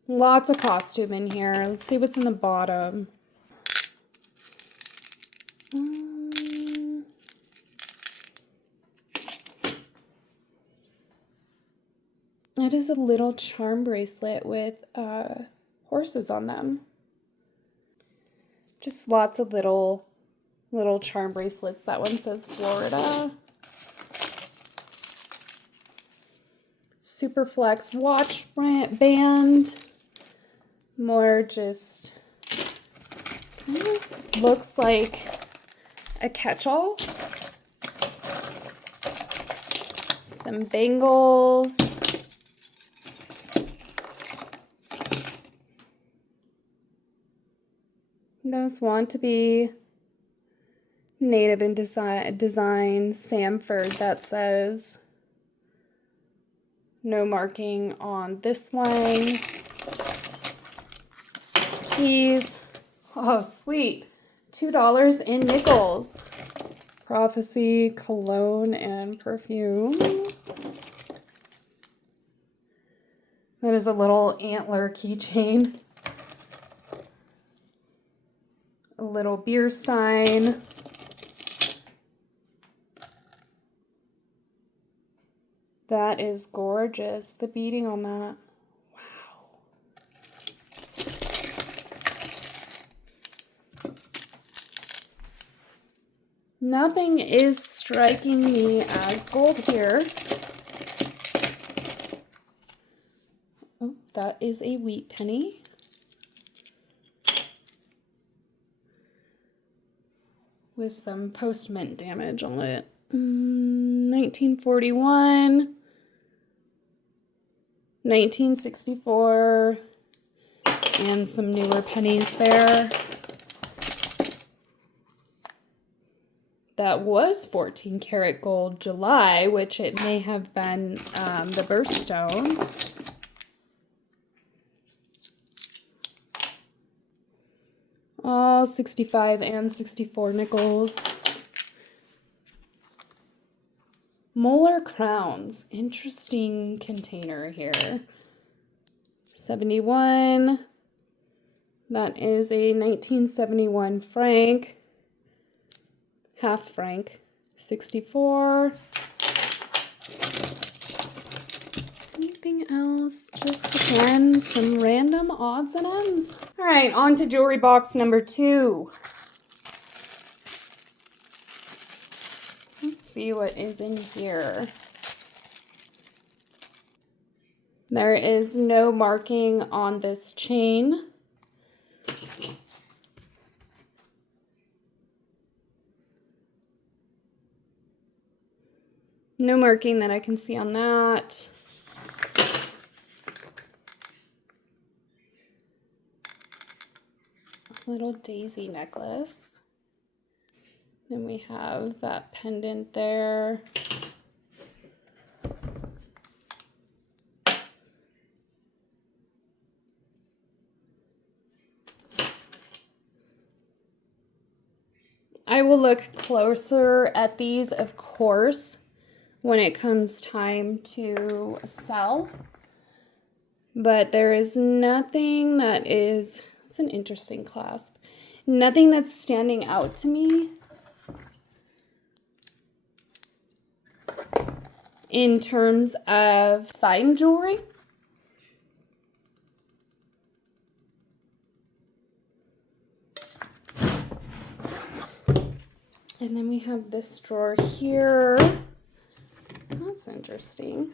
Lots of costume in here. Let's see what's in the bottom. It is a little charm bracelet with horses on them. Just lots of little charm bracelets. That one says Florida. Superflex watch band. More just looks like a catch-all. Some bangles. Those want to be native in design Samford, that says. No marking on this one. Keys. Oh, sweet. $2 in nickels. Prophecy, cologne, and perfume. That is a little antler keychain. A little beer stein. That is gorgeous. The beading on that. Wow. Nothing is striking me as gold here. Oh, that is a wheat penny. With some post-mint damage on it. 1941, 1964, and some newer pennies there. That was 14 karat gold July, which it may have been the birthstone. All 65 and 64 nickels. Molar crowns. Interesting container here. 71. That is a 1971 franc. Half franc. 64. Anything else? Just again, some random odds and ends. All right, on to jewelry box number 2. Let's see what is in here. There is no marking on this chain. No marking that I can see on that. Little daisy necklace. Then we have that pendant there. I will look closer at these, of course, when it comes time to sell. But there is nothing that is, it's an interesting clasp, nothing that's standing out to me in terms of fine jewelry. And then we have this drawer here. That's interesting.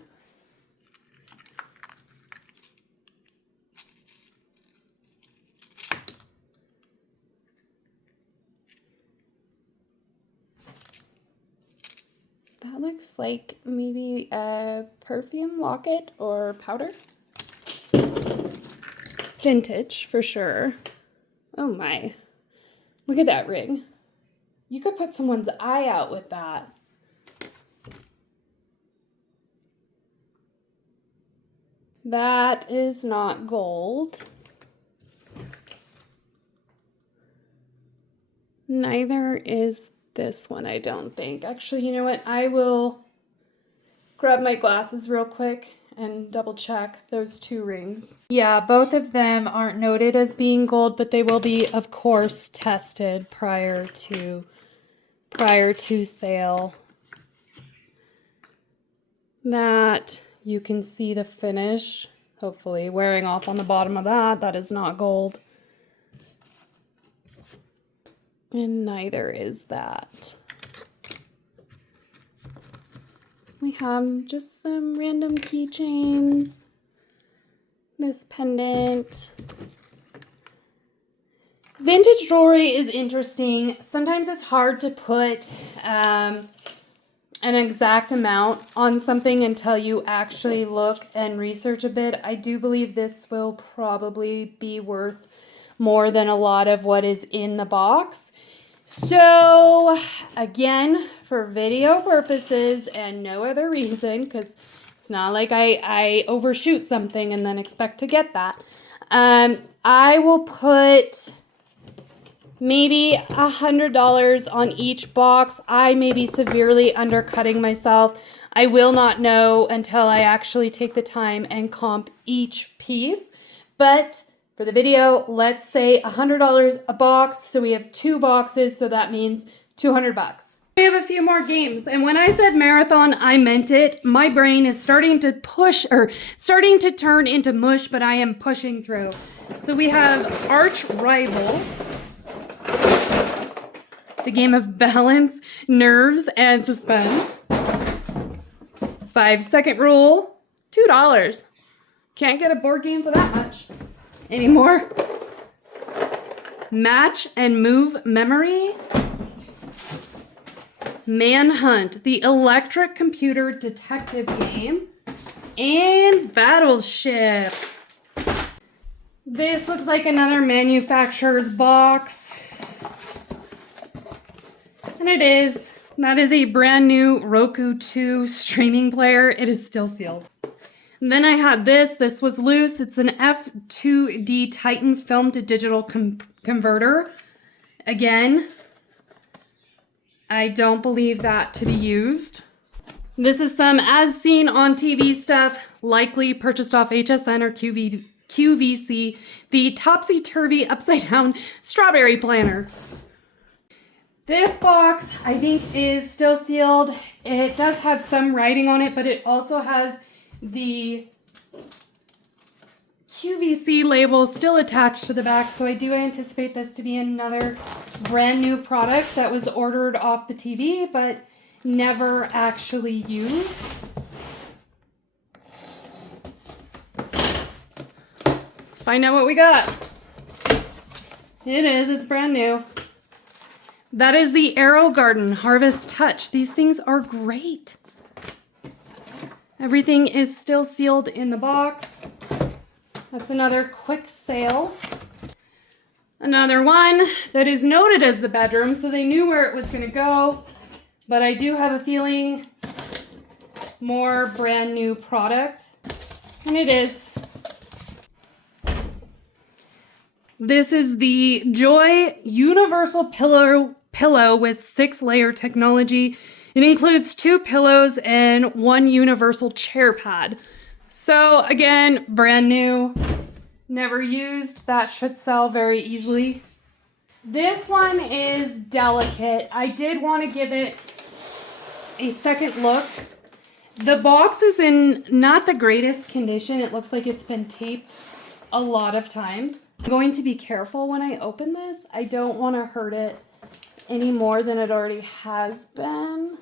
That looks like maybe a perfume locket or powder. Vintage for sure. Oh my. Look at that ring. You could put someone's eye out with that. That is not gold. Neither is this one, I don't think. Actually, you know what? I will grab my glasses real quick and double check those two rings. Yeah, both of them aren't noted as being gold, but they will be, of course, tested prior to sale. That you can see the finish, hopefully, wearing off on the bottom of that. That is not gold. And neither is that. We have just some random keychains. This pendant. Vintage jewelry is interesting. Sometimes it's hard to put an exact amount on something until you actually look and research a bit. I do believe this will probably be worth more than a lot of what is in the box. So again, for video purposes and no other reason, because it's not like I overshoot something and then expect to get that, I will put maybe $100 on each box. I may be severely undercutting myself. I will not know until I actually take the time and comp each piece. But for the video, let's say $100 a box. So we have 2 boxes. So that means $200. We have a few more games. And when I said marathon, I meant it. My brain is starting to push or starting to turn into mush, but I am pushing through. So we have Arch Rival. The game of balance, nerves, and suspense. 5-second rule, $2. Can't get a board game for that much anymore. Match and move memory. Manhunt, the electric computer detective game. And Battleship. This looks like another manufacturer's box. And it is. That is a brand new Roku 2 streaming player. It is still sealed. And then I had this. This was loose. It's an F2D Titan film to digital converter. Again, I don't believe that to be used. This is some as seen on TV stuff, likely purchased off HSN or QVC. The topsy-turvy upside down strawberry planner. This box, I think, is still sealed. It does have some writing on it, but it also has the QVC label still attached to the back, so I do anticipate this to be another brand new product that was ordered off the TV, but never actually used. Let's find out what we got. It's brand new. That is the Arrow Garden Harvest Touch. These things are great. Everything is still sealed in the box. That's another quick sale. Another one that is noted as the bedroom, so they knew where it was going to go. But I do have a feeling more brand new product. And it is. This is the Joy Universal Pillow with 6-layer technology. It includes 2 pillows and 1 universal chair pad. So again, brand new, never used. That should sell very easily. This one is delicate. I did want to give it a second look. The box is in not the greatest condition. It looks like it's been taped a lot of times. I'm going to be careful when I open this. I don't want to hurt it any more than it already has been.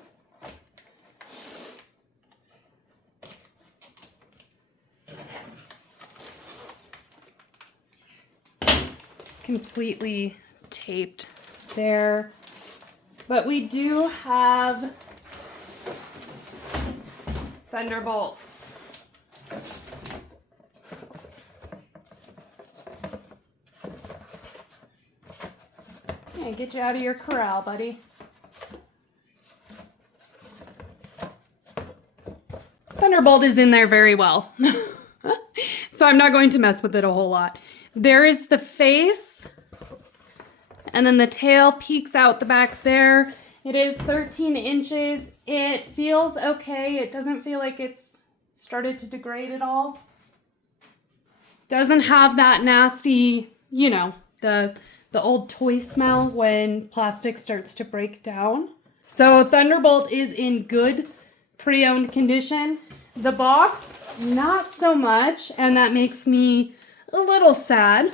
It's completely taped there. But we do have Thunderbolt. Okay, get you out of your corral, buddy. Thunderbolt is in there very well. So I'm not going to mess with it a whole lot. There is the face, and then the tail peeks out the back there. It is 13 inches. It feels okay. It doesn't feel like it's started to degrade at all. Doesn't have that nasty, you know, the old toy smell when plastic starts to break down. So Thunderbolt is in good pre-owned condition. The box, not so much, and that makes me a little sad.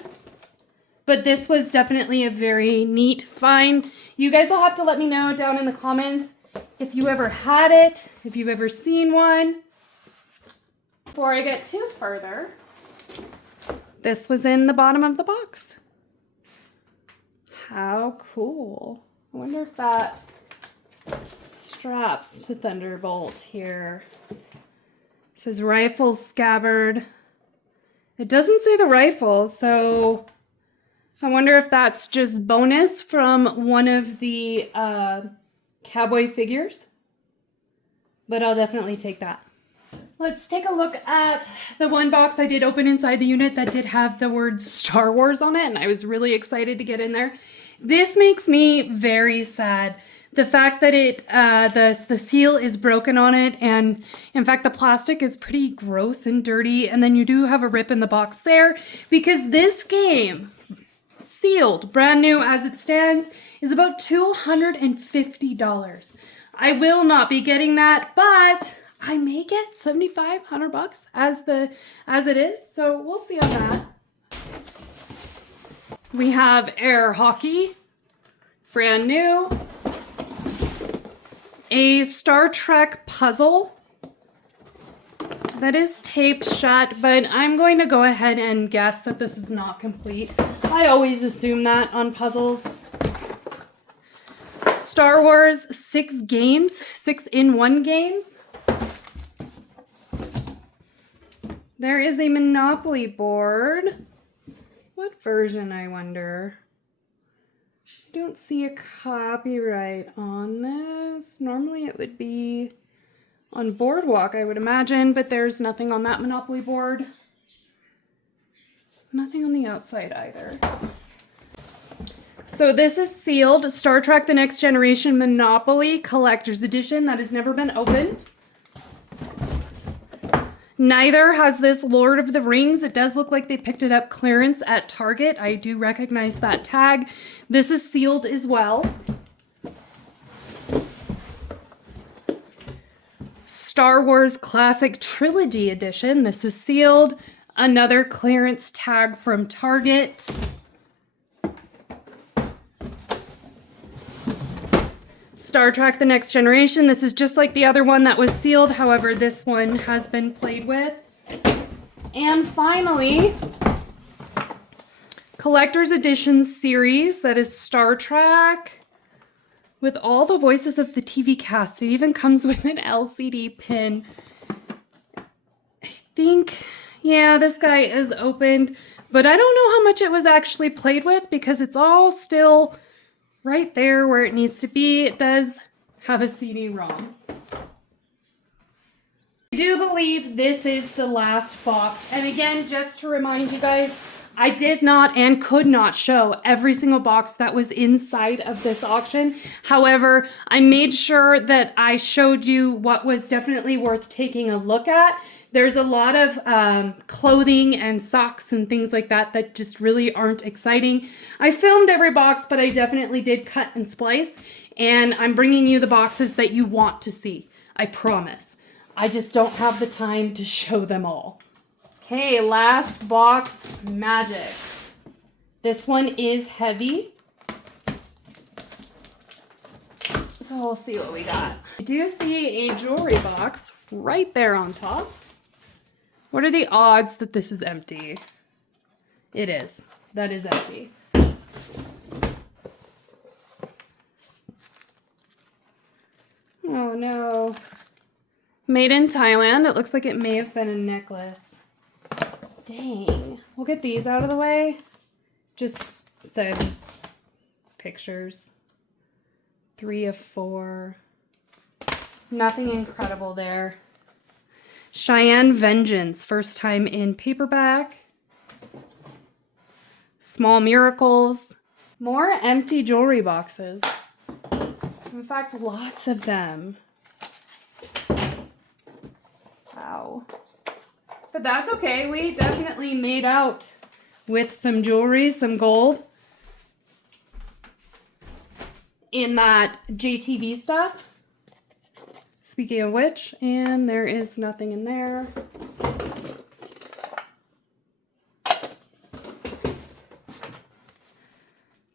But this was definitely a very neat find. You guys will have to let me know down in the comments if you ever had it, if you've ever seen one. Before I get too further, this was in the bottom of the box. How cool. I wonder if that straps to Thunderbolt here. It says rifle scabbard. It doesn't say the rifle, so I wonder if that's just bonus from one of the cowboy figures. But I'll definitely take that. Let's take a look at the one box I did open inside the unit that did have the word Star Wars on it, and I was really excited to get in there. This makes me very sad. The fact that the seal is broken on it, and in fact the plastic is pretty gross and dirty, and then you do have a rip in the box there, because this game, sealed, brand new as it stands, is about $250. I will not be getting that, but I may get $75-100 as it is, so we'll see on that. We have air hockey, brand new. A Star Trek puzzle that is taped shut, but I'm going to go ahead and guess that this is not complete. I always assume that on puzzles. Star Wars 6 games, 6-in-1 games. There is a Monopoly board. What version, I wonder? I don't see a copyright on this. Normally it would be on Boardwalk, I would imagine, but there's nothing on that Monopoly board. Nothing on the outside either. So this is sealed, Star Trek The Next Generation Monopoly Collector's Edition that has never been opened. Neither has this Lord of the Rings. It does look like they picked it up clearance at Target. I do recognize that tag. This is sealed as well. Star Wars Classic Trilogy Edition. This is sealed. Another clearance tag from Target. Star Trek The Next Generation. This is just like the other one that was sealed. However, this one has been played with. And finally, Collector's Edition series. That is Star Trek with all the voices of the TV cast. It even comes with an LCD pin. I think, yeah, this guy is opened. But I don't know how much it was actually played with because it's all still right there where it needs to be. It does have a CD-ROM. I do believe this is the last box. And again, just to remind you guys, I did not and could not show every single box that was inside of this auction. However, I made sure that I showed you what was definitely worth taking a look at. There's a lot of clothing and socks and things like that that just really aren't exciting. I filmed every box, but I definitely did cut and splice. And I'm bringing you the boxes that you want to see. I promise. I just don't have the time to show them all. Okay, last box magic. This one is heavy. So we'll see what we got. I do see a jewelry box right there on top. What are the odds that this is empty? It is. That is empty. Oh no. Made in Thailand. It looks like it may have been a necklace. Dang. We'll get these out of the way. Just said pictures. 3 of 4. Nothing incredible there. Cheyenne Vengeance. First time in paperback. Small Miracles. More empty jewelry boxes. In fact, lots of them. Wow. But that's okay. We definitely made out with some jewelry, some gold in that JTV stuff. Speaking of which, and there is nothing in there.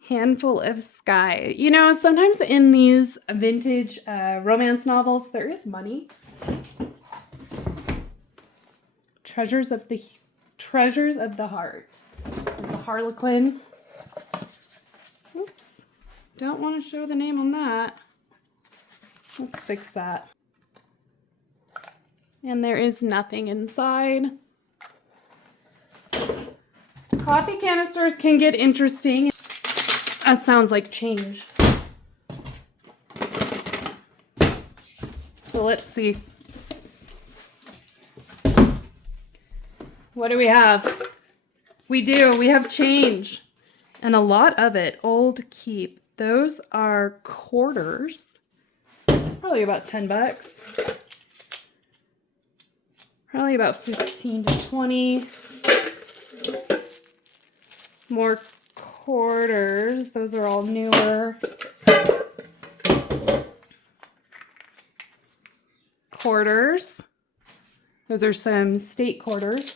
Handful of Sky. You know, sometimes in these vintage romance novels, there is money. Treasures of the Heart. There's a Harlequin. Oops. Don't want to show the name on that. Let's fix that. And there is nothing inside. Coffee canisters can get interesting. That sounds like change. So let's see. What do we have? We have change. And a lot of it, old keep. Those are quarters. It's probably about 10 bucks. Probably about 15 to 20. More quarters. Those are all newer. Quarters. Those are some state quarters.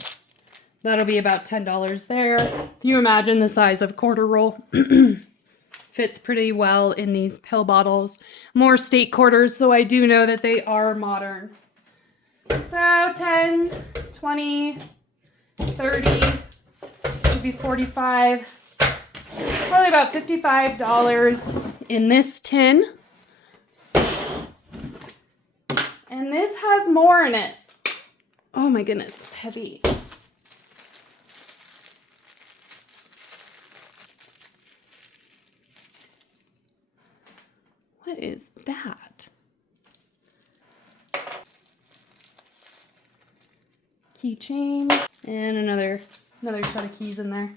That'll be about $10 there. If you imagine the size of quarter roll, fits pretty well in these pill bottles. More state quarters, so I do know that they are modern. So 10, 20, 30, maybe 45, probably about $55 in this tin. And this has more in it. Oh my goodness, it's heavy. What is that? Keychain and another set of keys in there.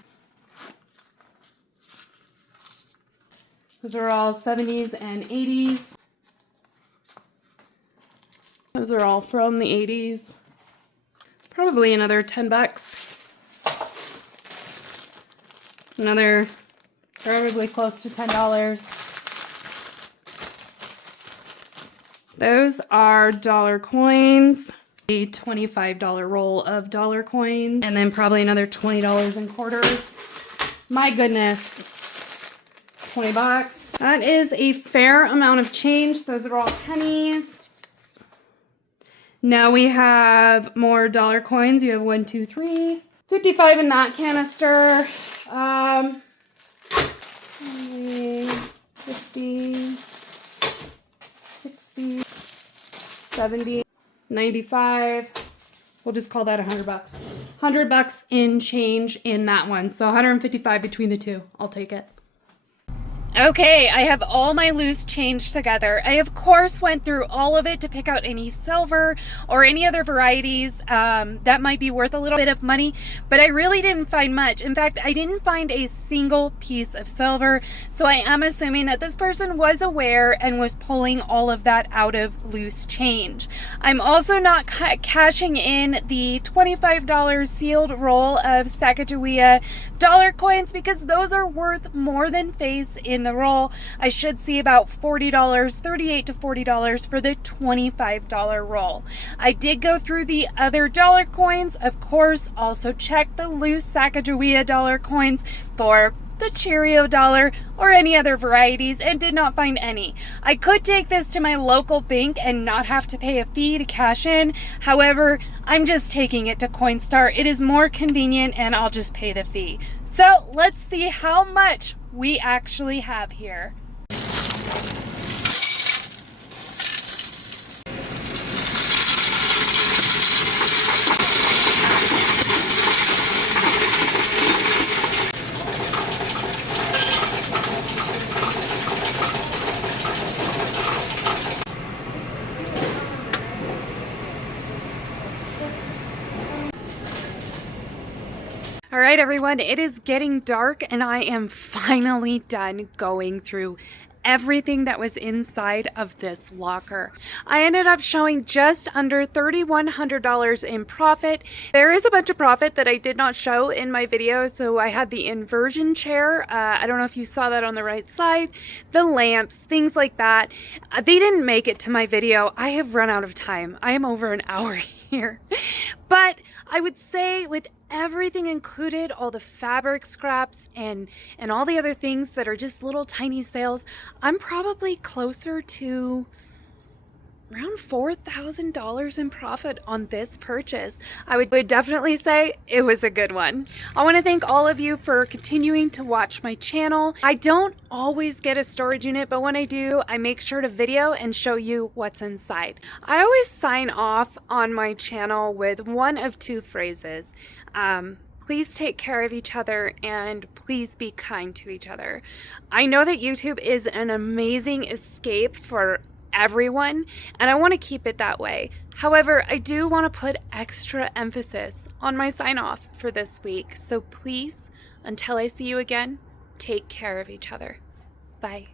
Those are all 70s and 80s. Those are all from the 80s. Probably another 10 bucks. Another probably close to $10. Those are dollar coins. A $25 roll of dollar coins. And then probably another $20 in quarters. My goodness. 20 bucks. That is a fair amount of change. Those are all pennies. Now we have more dollar coins. You have 1, 2, 3. 55 in that canister. 50, 60, 70, 95, We'll just call that $100. $100 in change in that one. So 155 between the two. I'll take it. Okay, I have all my loose change together. I, of course, went through all of it to pick out any silver or any other varieties that might be worth a little bit of money, but I really didn't find much. In fact, I didn't find a single piece of silver, so I am assuming that this person was aware and was pulling all of that out of loose change. I'm also not cashing in the $25 sealed roll of Sacagawea dollar coins because those are worth more than face in the roll. I should see about $40, $38 to $40 for the $25 roll. I did go through the other dollar coins, of course, also check the loose Sacagawea dollar coins for the Cheerio dollar or any other varieties and did not find any. I could take this to my local bank and not have to pay a fee to cash in. However, I'm just taking it to Coinstar. It is more convenient and I'll just pay the fee. So let's see how much we actually have here. All right, everyone, it is getting dark and I am finally done going through everything that was inside of this locker. I ended up showing just under $3,100 in profit. There is a bunch of profit that I did not show in my video. So I had the inversion chair. I don't know if you saw that on the right side, the lamps, things like that. They didn't make it to my video. I have run out of time. I am over an hour here, but I would say with everything included, all the fabric scraps and all the other things that are just little tiny sales, I'm probably closer to around $4,000 in profit on this purchase. I would definitely say it was a good one. I want to thank all of you for continuing to watch my channel. I don't always get a storage unit, but when I do, I make sure to video and show you what's inside. I always sign off on my channel with one of two phrases. Please take care of each other and please be kind to each other. I know that YouTube is an amazing escape for everyone, and I want to keep it that way. However, I do want to put extra emphasis on my sign off for this week. So please, until I see you again, take care of each other. Bye.